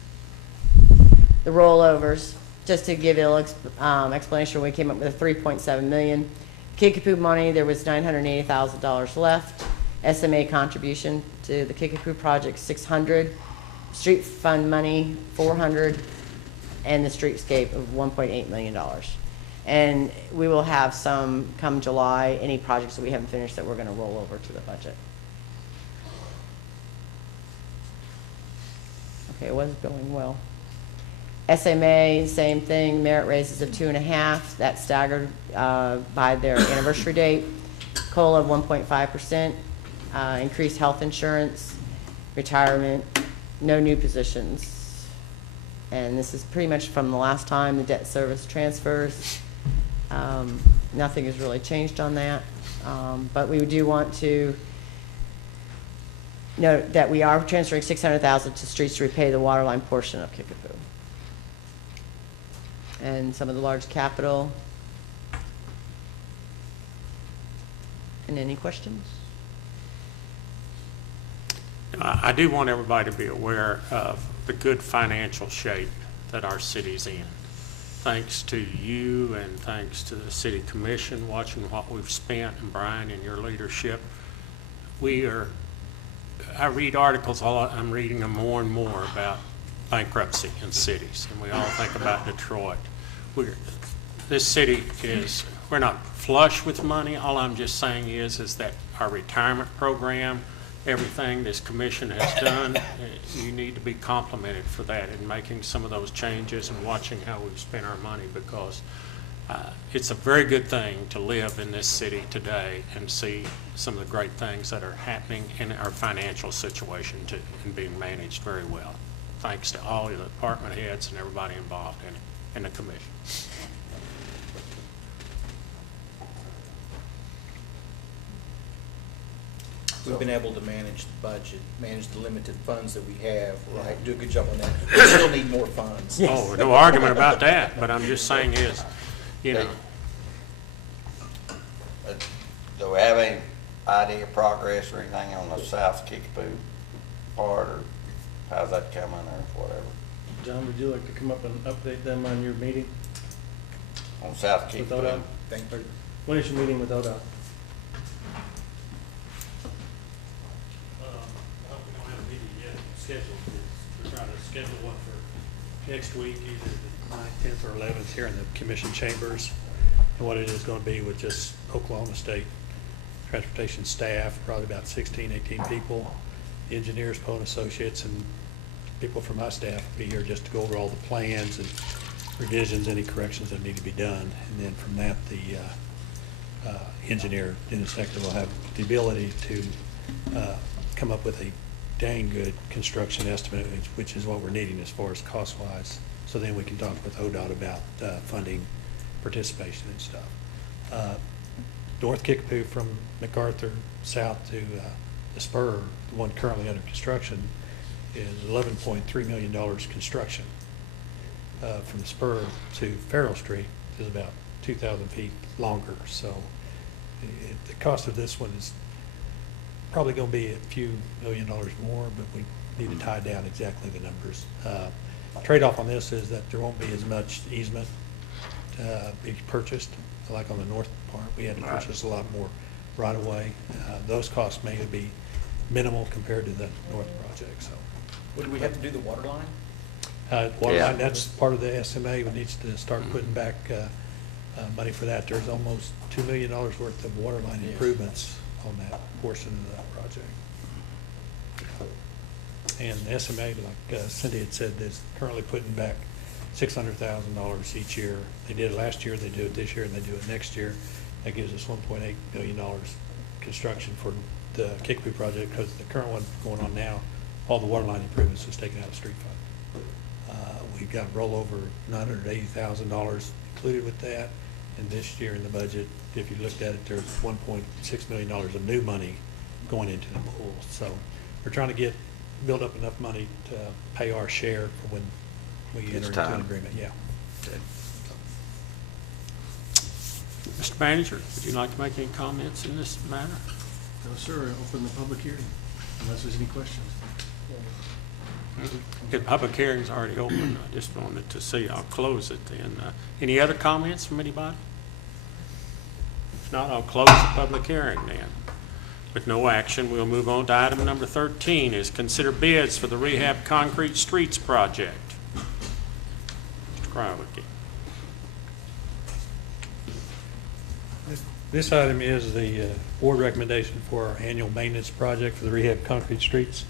The rollovers, just to give you a little explanation, we came up with a 3.7 million. Kickapoo money, there was $980,000 left. SMA contribution to the Kickapoo project, 600. Street fund money, 400, and the streetscape of $1.8 million. And we will have some come July, any projects that we haven't finished that we're going to roll over to the budget. Okay, it was going well. SMA, same thing, merit raises of 2.5%, that's staggered by their anniversary date. COLA of 1.5%, increased health insurance, retirement, no new positions. And this is pretty much from the last time, the debt service transfers. Nothing has really changed on that. But we do want to note that we are transferring $600,000 to streets to repay the water line portion of Kickapoo. And some of the large capital. And any questions? I do want everybody to be aware of the good financial shape that our city's in. Thanks to you and thanks to the city commission watching what we've spent, and Brian and your leadership. I read articles, I'm reading them more and more about bankruptcy in cities, and we all think about Detroit. This city we're not flush with money. All I'm just saying is that our retirement program, everything this commission has done, you need to be complimented for that and making some of those changes and watching how we've spent our money, because it's a very good thing to live in this city today and see some of the great things that are happening in our financial situation too, and being managed very well. Thanks to all the department heads and everybody involved in it, and the commission. We've been able to manage the budget, manage the limited funds that we have, right? Do a good job on that. We still need more funds. Oh, no argument about that, but I'm just saying you know. Do we have any idea of progress or anything on the South Kickapoo part, or how's that coming, or whatever? John, would you like to come up and update them on your meeting On South with Kickapoo? ODOT? When is your meeting with ODOT? We don't have a meeting yet scheduled. We're trying to schedule one for next week, either the 9th, 10th, or 11th here in the commission chambers. And what it is going to be with just Oklahoma State transportation staff, probably about 16, 18 people, engineers, Poe and Associates, and people from my staff will be here just to go over all the plans and revisions, any corrections that need to be done. And then from that, the engineer, Dennis Hector, will have the ability to come up with a dang good construction estimate, which is what we're needing as far as cost-wise. So then we can talk with ODOT about funding participation and stuff. North Kickapoo from MacArthur south to the spur, the one currently under construction, is $11.3 million construction. From the spur to Farrell Street is about 2,000 feet longer. So the cost of this one is probably going to be a few $1 million more, but we need to tie down exactly the numbers. Trade-off on this is that there won't be as much easement be purchased, like on the north part. We had to purchase a lot more right-of-way. Those costs may be minimal compared to the north project. So, Would we have to do the water line? Water line, that's part of the SMA. We need to start putting back money for that. There's almost $2 million worth of water line improvements on that portion of the project. And the SMA, like Cindy had said, is currently putting back $600,000 each year. They did it last year, they do it this year, and they do it next year. That gives us $1.8 billion construction for the Kickapoo project, because the current one going on now, all the water line improvements was taken out of street fund. We've got rollover $980,000 included with that, and this year in the budget, if you looked at it, there's $1.6 million of new money going into the pool. So we're trying to build up enough money to pay our share for when we enter into an agreement. Yeah. Mr. Manager, would you like to make any comments in this matter? No, sir, open the public hearing, unless there's any questions. The public hearing's already open. I just wanted to see. I'll close it then. Any other comments from anybody? If not, I'll close the public hearing then. With no action, we'll move on to item number 13, is consider bids for the rehab concrete streets project. Mr. Krywicki. This item is the board recommendation for our annual maintenance project for the rehab concrete streets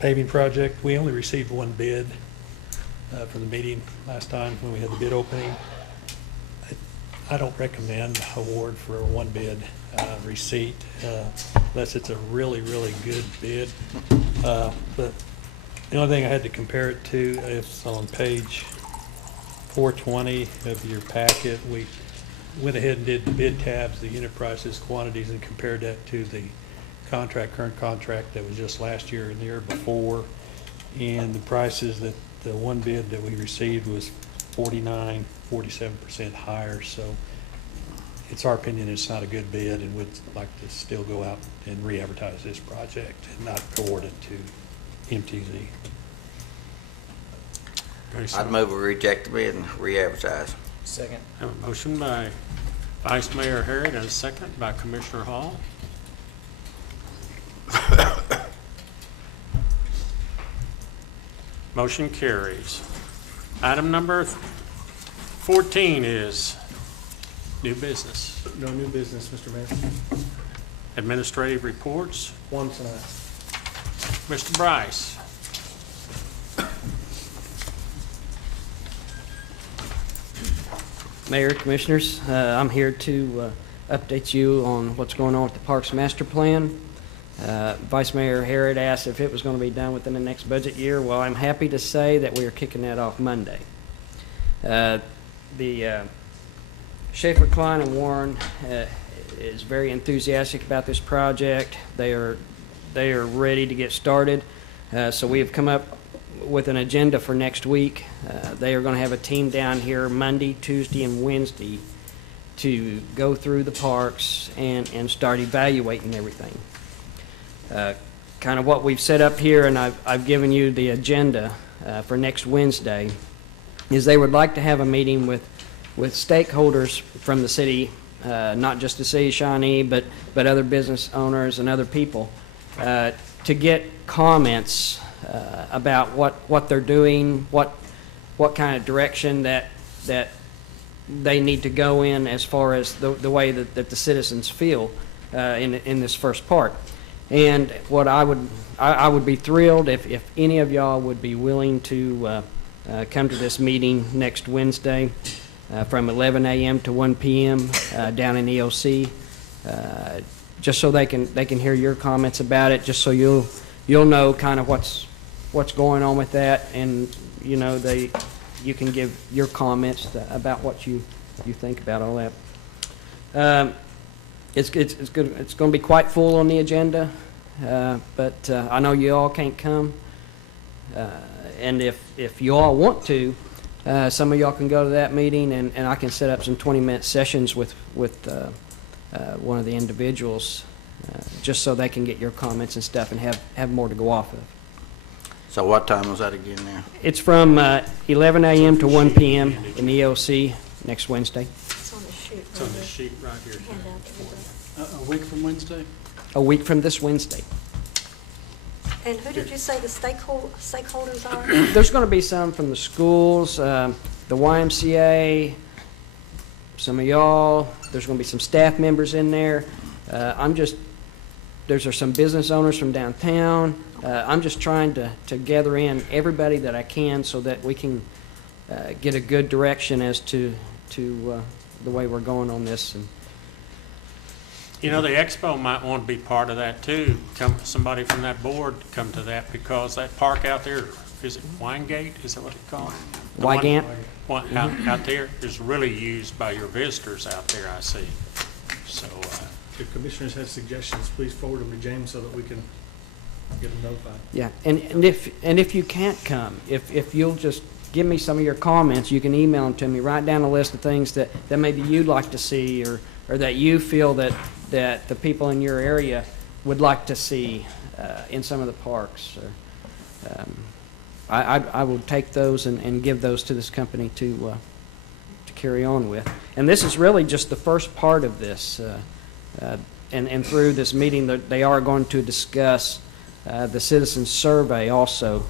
paving project. We only received one bid for the meeting last time when we had the bid opening. I don't recommend award for a one bid receipt unless it's a really, really good bid. But the only thing I had to compare it to is on page 420 of your packet. We went ahead and did the bid tabs, the unit prices, quantities, and compared that to the current contract that was just last year and the year before. And the prices that the one bid that we received was 47% higher. So it's our opinion it's not a good bid, and we'd like to still go out and re-advertise this project and not award it to MTZ. I'd move we reject the bid and re-advertise. Second. I have a motion by Vice Mayor Harrod and a second by Commissioner Hall. Motion carries. Item number 14 is new business. No new business, Mr. Mayor. Administrative reports. One tonight. Mr. Bryce. Mayor, Commissioners, I'm here to update you on what's going on with the Parks Master Plan. Vice Mayor Harrod asked if it was going to be done within the next budget year. Well, I'm happy to say that we are kicking that off Monday. The Schaefer, Klein, and Warren is very enthusiastic about this project. They are ready to get started. So we have come up with an agenda for next week. They are going to have a team down here Monday, Tuesday, and Wednesday to go through the parks and start evaluating everything. Kind of what we've set up here, and I've given you the agenda for next Wednesday, is they would like to have a meeting with stakeholders from the city, not just the city of Shawnee, but other business owners and other people, to get comments about what they're doing, what kind of direction that they need to go in as far as the way that the citizens feel in this first part. And what I would be thrilled if any of y'all would be willing to come to this meeting next Wednesday from 11 a.m. to 1 p.m. Down in EOC, just so they can hear your comments about it, just so you'll know kind of what's going on with that, and you can give your comments about what you think about all that. It's going to be quite full on the agenda, but I know you all can't come, and if you all want to, some of y'all can go to that meeting, and I can set up some 20-minute sessions with one of the individuals, just so they can get your comments and stuff and have more to go off of. So what time was that again now? It's from 11 a.m. to 1 p.m. in the EOC next Wednesday. It's on the sheet. It's on the sheet right here. Hand out to everybody. A week from Wednesday? A week from this Wednesday. And who did you say the stakeholders are? There's going to be some from the schools, the YMCA, some of y'all. There's going to be some staff members in there. There's some business owners from downtown. I'm just trying to gather in everybody that I can so that we can get a good direction as to the way we're going on this. And the expo might want to be part of that too. Somebody from that board come to that, because that park out there, is it Winegate? Is that what it's called? Wygant? Out there is really used by your visitors out there, I see. So If commissioners have suggestions, please forward them to James so that we can get them notified. yeah, and if you can't come, if you'll just give me some of your comments. You can email them to me. Write down a list of things that maybe you'd like to see, or that you feel that the people in your area would like to see in some of the parks. I will take those and give those to this company to carry on with. And this is really just the first part of this. And through this meeting, they are going to discuss the citizens survey also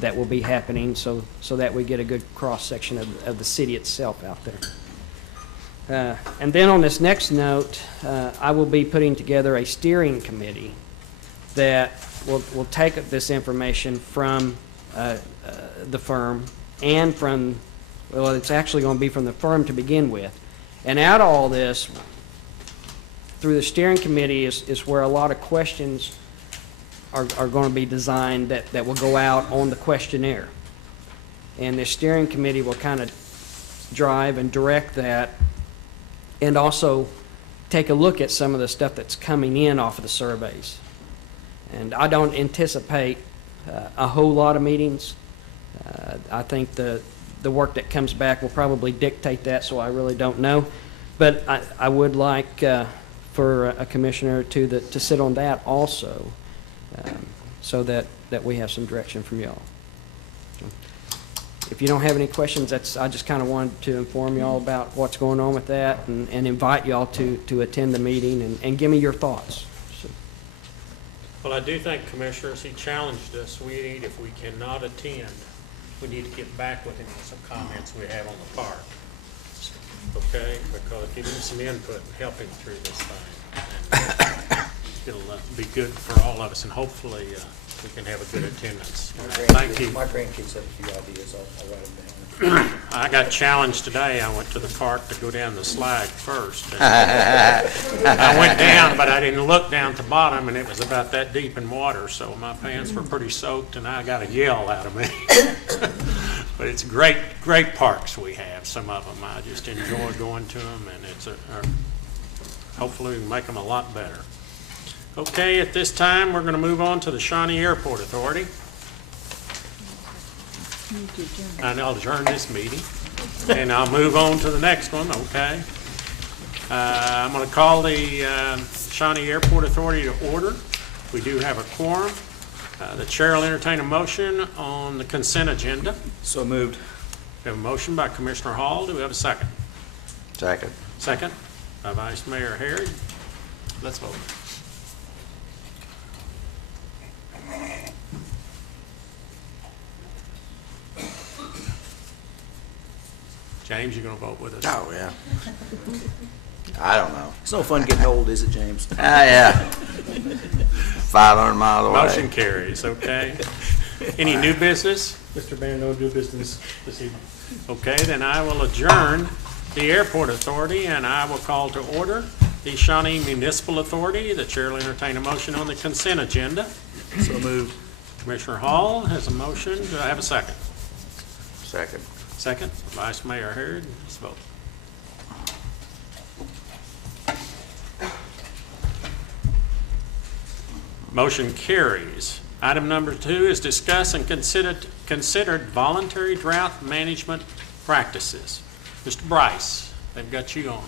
that will be happening, so that we get a good cross-section of the city itself out there. And then on this next note, I will be putting together a steering committee that will take this information from the firm and from, well, it's actually going to be from the firm to begin with. And out of all this, through the steering committee is where a lot of questions are going to be designed that will go out on the questionnaire. And the steering committee will kind of drive and direct that, and also take a look at some of the stuff that's coming in off of the surveys. And I don't anticipate a whole lot of meetings. I think the work that comes back will probably dictate that, so I really don't know. But I would like for a commissioner or two to sit on that also, so that we have some direction from y'all. If you don't have any questions, I just kind of wanted to inform y'all about what's going on with that, and invite y'all to attend the meeting and give me your thoughts. So. Well, I do think, Commissioners, he challenged us. If we cannot attend, we need to get back with him with some comments we have on the park. Okay? Because give him some input and help him through this thing. And it'll be good for all of us, and hopefully we can have a good attendance. Thank you. My grandkids have a few ideas. I'll write them down. I got challenged today. I went to the park to go down the slide first. I went down, but I didn't look down at the bottom, and it was about that deep in water, so my pants were pretty soaked, and I got a yell out of me. But it's great parks we have, some of them. I just enjoy going to them, and it's hopefully we can make them a lot better. Okay, at this time, we're going to move on to the Shawnee Airport Authority. And I'll adjourn this meeting, and I'll move on to the next one, okay? I'm going to call the Shawnee Airport Authority to order. We do have a quorum. The chair will entertain a motion on the consent agenda. So moved. We have a motion by Commissioner Hall. Do we have a second? Second. Second by Vice Mayor Harry. Let's vote. James, you going to vote with us? Oh, yeah. I don't know. It's no fun getting old, is it, James? Yeah. 500 miles away. Motion carries, okay. Any new business? Mr. Mayor, no new business this evening. Okay, then I will adjourn the Airport Authority, and I will call to order the Shawnee Municipal Authority. The chair will entertain a motion on the consent agenda. So moved. Commissioner Hall has a motion. Do I have a second? Second. Second, Vice Mayor Harrod. Let's vote. Motion carries. Item number 2 is discuss and considered voluntary drought management practices. Mr. Bryce, they've got you on.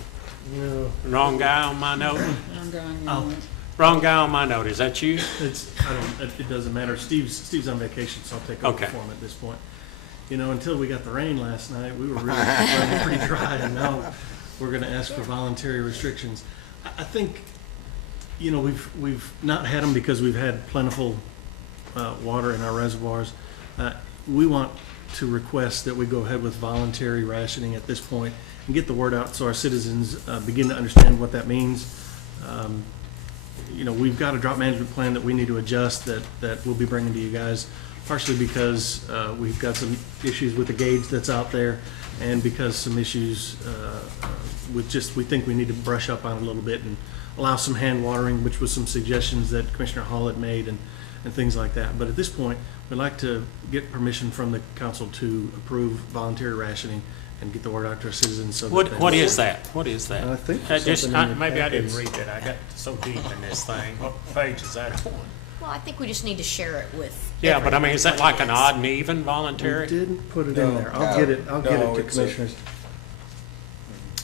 No. Wrong guy on my note? I'm drawing on it. Wrong guy on my note. Is that you? It doesn't matter. Steve's on vacation, so I'll take over for him at this point. You know, until we got the rain last night, we were really running pretty dry, and now we're going to ask for voluntary restrictions. I think, you know, we've not had them because we've had plentiful water in our reservoirs. We want to request that we go ahead with voluntary rationing at this point and get the word out so our citizens begin to understand what that means. You know, we've got a drought management plan that we need to adjust that we'll be bringing to you guys, partially because we've got some issues with the gauge that's out there, and because some issues with just, we think we need to brush up on a little bit and allow some hand watering, which was some suggestions that Commissioner Hall had made and things like that. But at this point, we'd like to get permission from the council to approve voluntary rationing and get the word out to our citizens. So What is that? What is that? I think Maybe I didn't package. read that. I got so deep in this thing. What page is that on? Well, I think we just need to share it with. Yeah, but I mean, is that like an everyone. odd and even We voluntary? didn't put it No, in there. I'll no, get it no, to it's a- commissioners.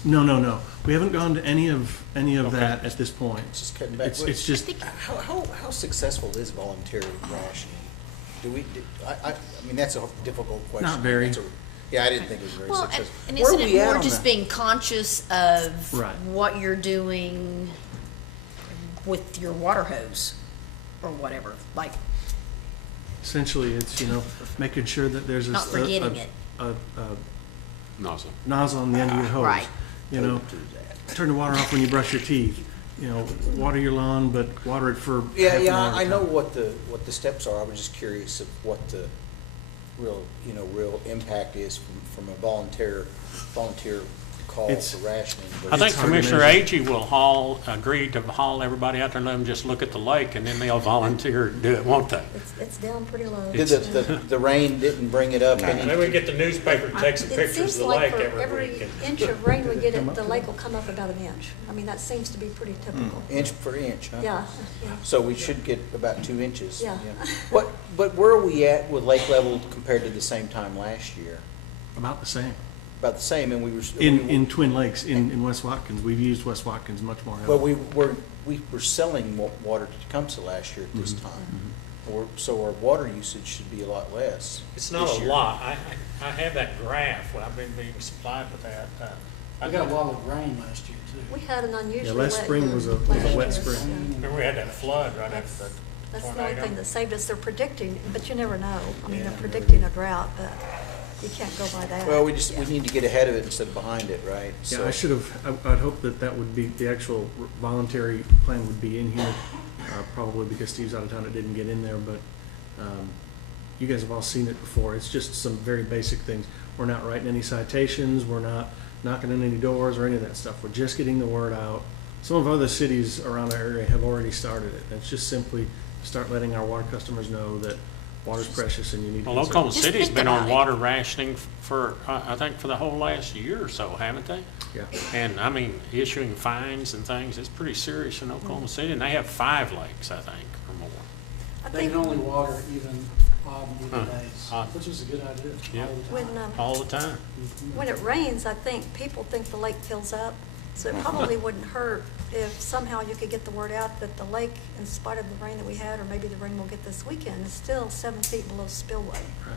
No. We haven't gone to any of that at this point. It's just cutting back. It's just, How successful is voluntary rationing? I mean, that's a difficult question. Not very. Yeah, I didn't think it was very Well, successful. and Where isn't are it we at more on just that? being conscious of Right. what you're doing with your water hose or whatever? Like, essentially, it's, making sure that there's Not forgetting it. a Nozzle. nozzle on the end of your hose. Right. Turn the water off when you brush your teeth. Water your lawn, but water it for half an Yeah, hour. I know what the steps are. I was just curious of what the real impact is from a volunteer call It's- for rationing. but I think It's hard to Commissioner measure. Agee will agree to haul everybody out there and let them just look at the lake, and then they'll volunteer to do it, won't they? It's down pretty low. Did the rain didn't bring it up any? Maybe we get the newspaper to take some It pictures seems of the like lake for every every week. inch of rain we get, the lake will come up about an inch. I mean, that seems to be pretty typical. Inch per inch, huh? Yeah, So we should get about 2 inches. Yeah. But where are we at with lake level compared to the same time last year? About the same. About the same, and we were. In Twin Lakes, in West Watkins, we've used West Watkins much more heavily. Well, we were selling water to Tecumseh last year at this time. So our water usage should be a lot less. It's not this a year. lot. I have that graph, I've been being supplied with that. I got a lot of rain last year, too. we had an unusually Yeah, wet last spring year was a last wet year, spring. so Remember, we had that flood right after the That's the only tornado? thing that saved us. They're predicting, but you never know. I mean, they're predicting a drought, but you can't go by that. Well, we need to get ahead of it instead of behind it, right? Yeah, So- I should have, I'd hope that would be, the actual voluntary plan would be in here, probably because Steve's out of town, it didn't get in there, but you guys have all seen it before. It's just some very basic things. We're not writing any citations, we're not knocking on any doors or any of that stuff. We're just getting the word out. Some of other cities around our area have already started it. It's just simply start letting our water customers know that water's precious and you need to Well, conserve Oklahoma it. Just City's think been on about it. water rationing for, I think, for the whole last year or so, haven't they? Yeah. And, I mean, issuing fines and things, it's pretty serious in Oklahoma City, and they have 5 lakes, I think, or more. I They think can only water even odd and even Huh. days, Odd. which is a good idea. Yeah. all the time. All the time. when it rains, I think people think the lake fills up. So it probably wouldn't hurt if somehow you could get the word out that the lake, in spite of the rain that we had, or maybe the rain we'll get this weekend, is still 7 feet below spillway. Right.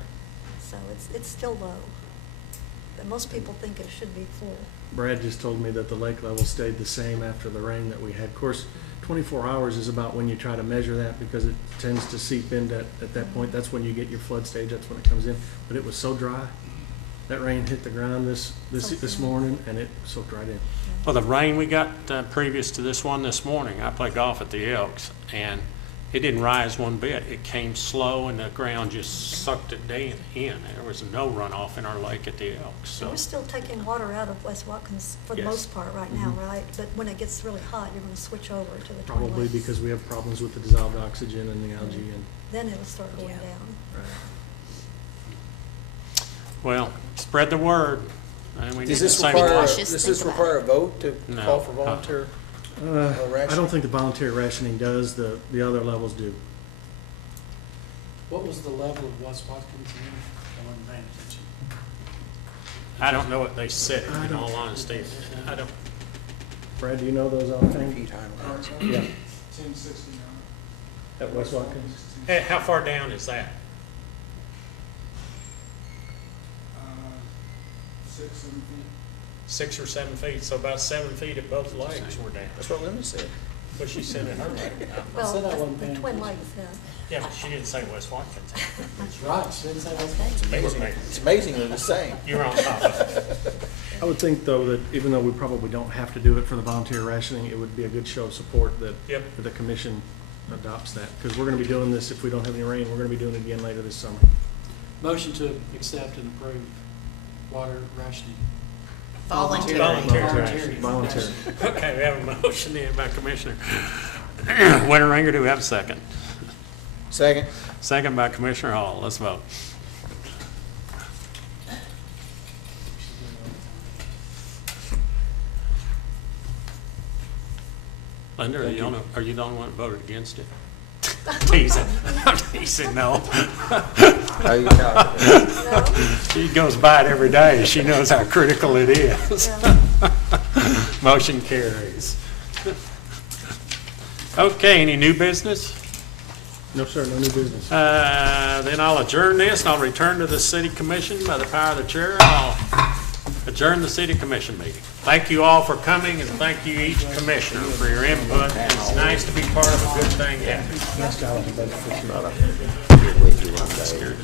So it's still low. But most people think it should be full. Brad just told me that the lake level stayed the same after the rain that we had. Of course, 24 hours is about when you try to measure that because it tends to seep in at that point. That's when you get your flood stage, that's when it comes in. But it was so dry. That rain hit the ground this morning and it soaked right in. Well, the rain we got previous to this one this morning, I play golf at the Elks, and it didn't rise one bit. It came slow, and the ground just sucked it in. There was no runoff in our lake at the Elks, So so. we're still taking water out of West Watkins for the Yes. most part right now, right? But when it gets really hot, you're gonna switch over to the Twin Probably Lakes. because we have problems with the dissolved oxygen and the algae and. Then it'll start going down. Well, spread the word. And we need Does to this say require, more. does this require a vote to No. call for volunteer? I don't think the voluntary rationing does, the other levels do. What was the level of West Watkins in? I wasn't paying attention. I don't know what they said, I in don't- all honesty. I don't, Brad, do you know those offhand? Pete Heimer. Yeah, 1069. at West Watkins? hey, how far down is that? 6, 7 feet. 6 or 7 feet, so about 7 feet at both lakes we're down. That's what Linda said. What she said in her letter. Well, said I wasn't the paying Twin Lakes, yeah. Yeah, but she didn't say West Watkins. That's right, she didn't say West Watkins. Amazing. It's amazing they're the same. You're on top of it. I would think, though, that even though we probably don't have to do it for the voluntary rationing, it would be a good show of support that Yep. that the commission adopts that. Because we're going to be doing this, if we don't have any rain, we're going to be doing it again later this summer. Motion to accept and approve water rationing. Voluntary. Voluntary. Voluntary. Okay, we have a motion in by Commissioner Winteringer. Do we have a second? Second. Second by Commissioner Hall. Let's vote. Linda, are you the only one that voted against it? Teasing. I'm teasing, no. How you talking? She goes by it every day. She knows how critical it is. Motion carries. Okay, any new business? No, sir, no new business. Then I'll adjourn this, and I'll return to the city commission by the power of the chair, and I'll adjourn the city commission meeting. Thank you all for coming, and thank you each commissioner for your input. It's nice to be part of a good thing happening. Nice job on the budget this year.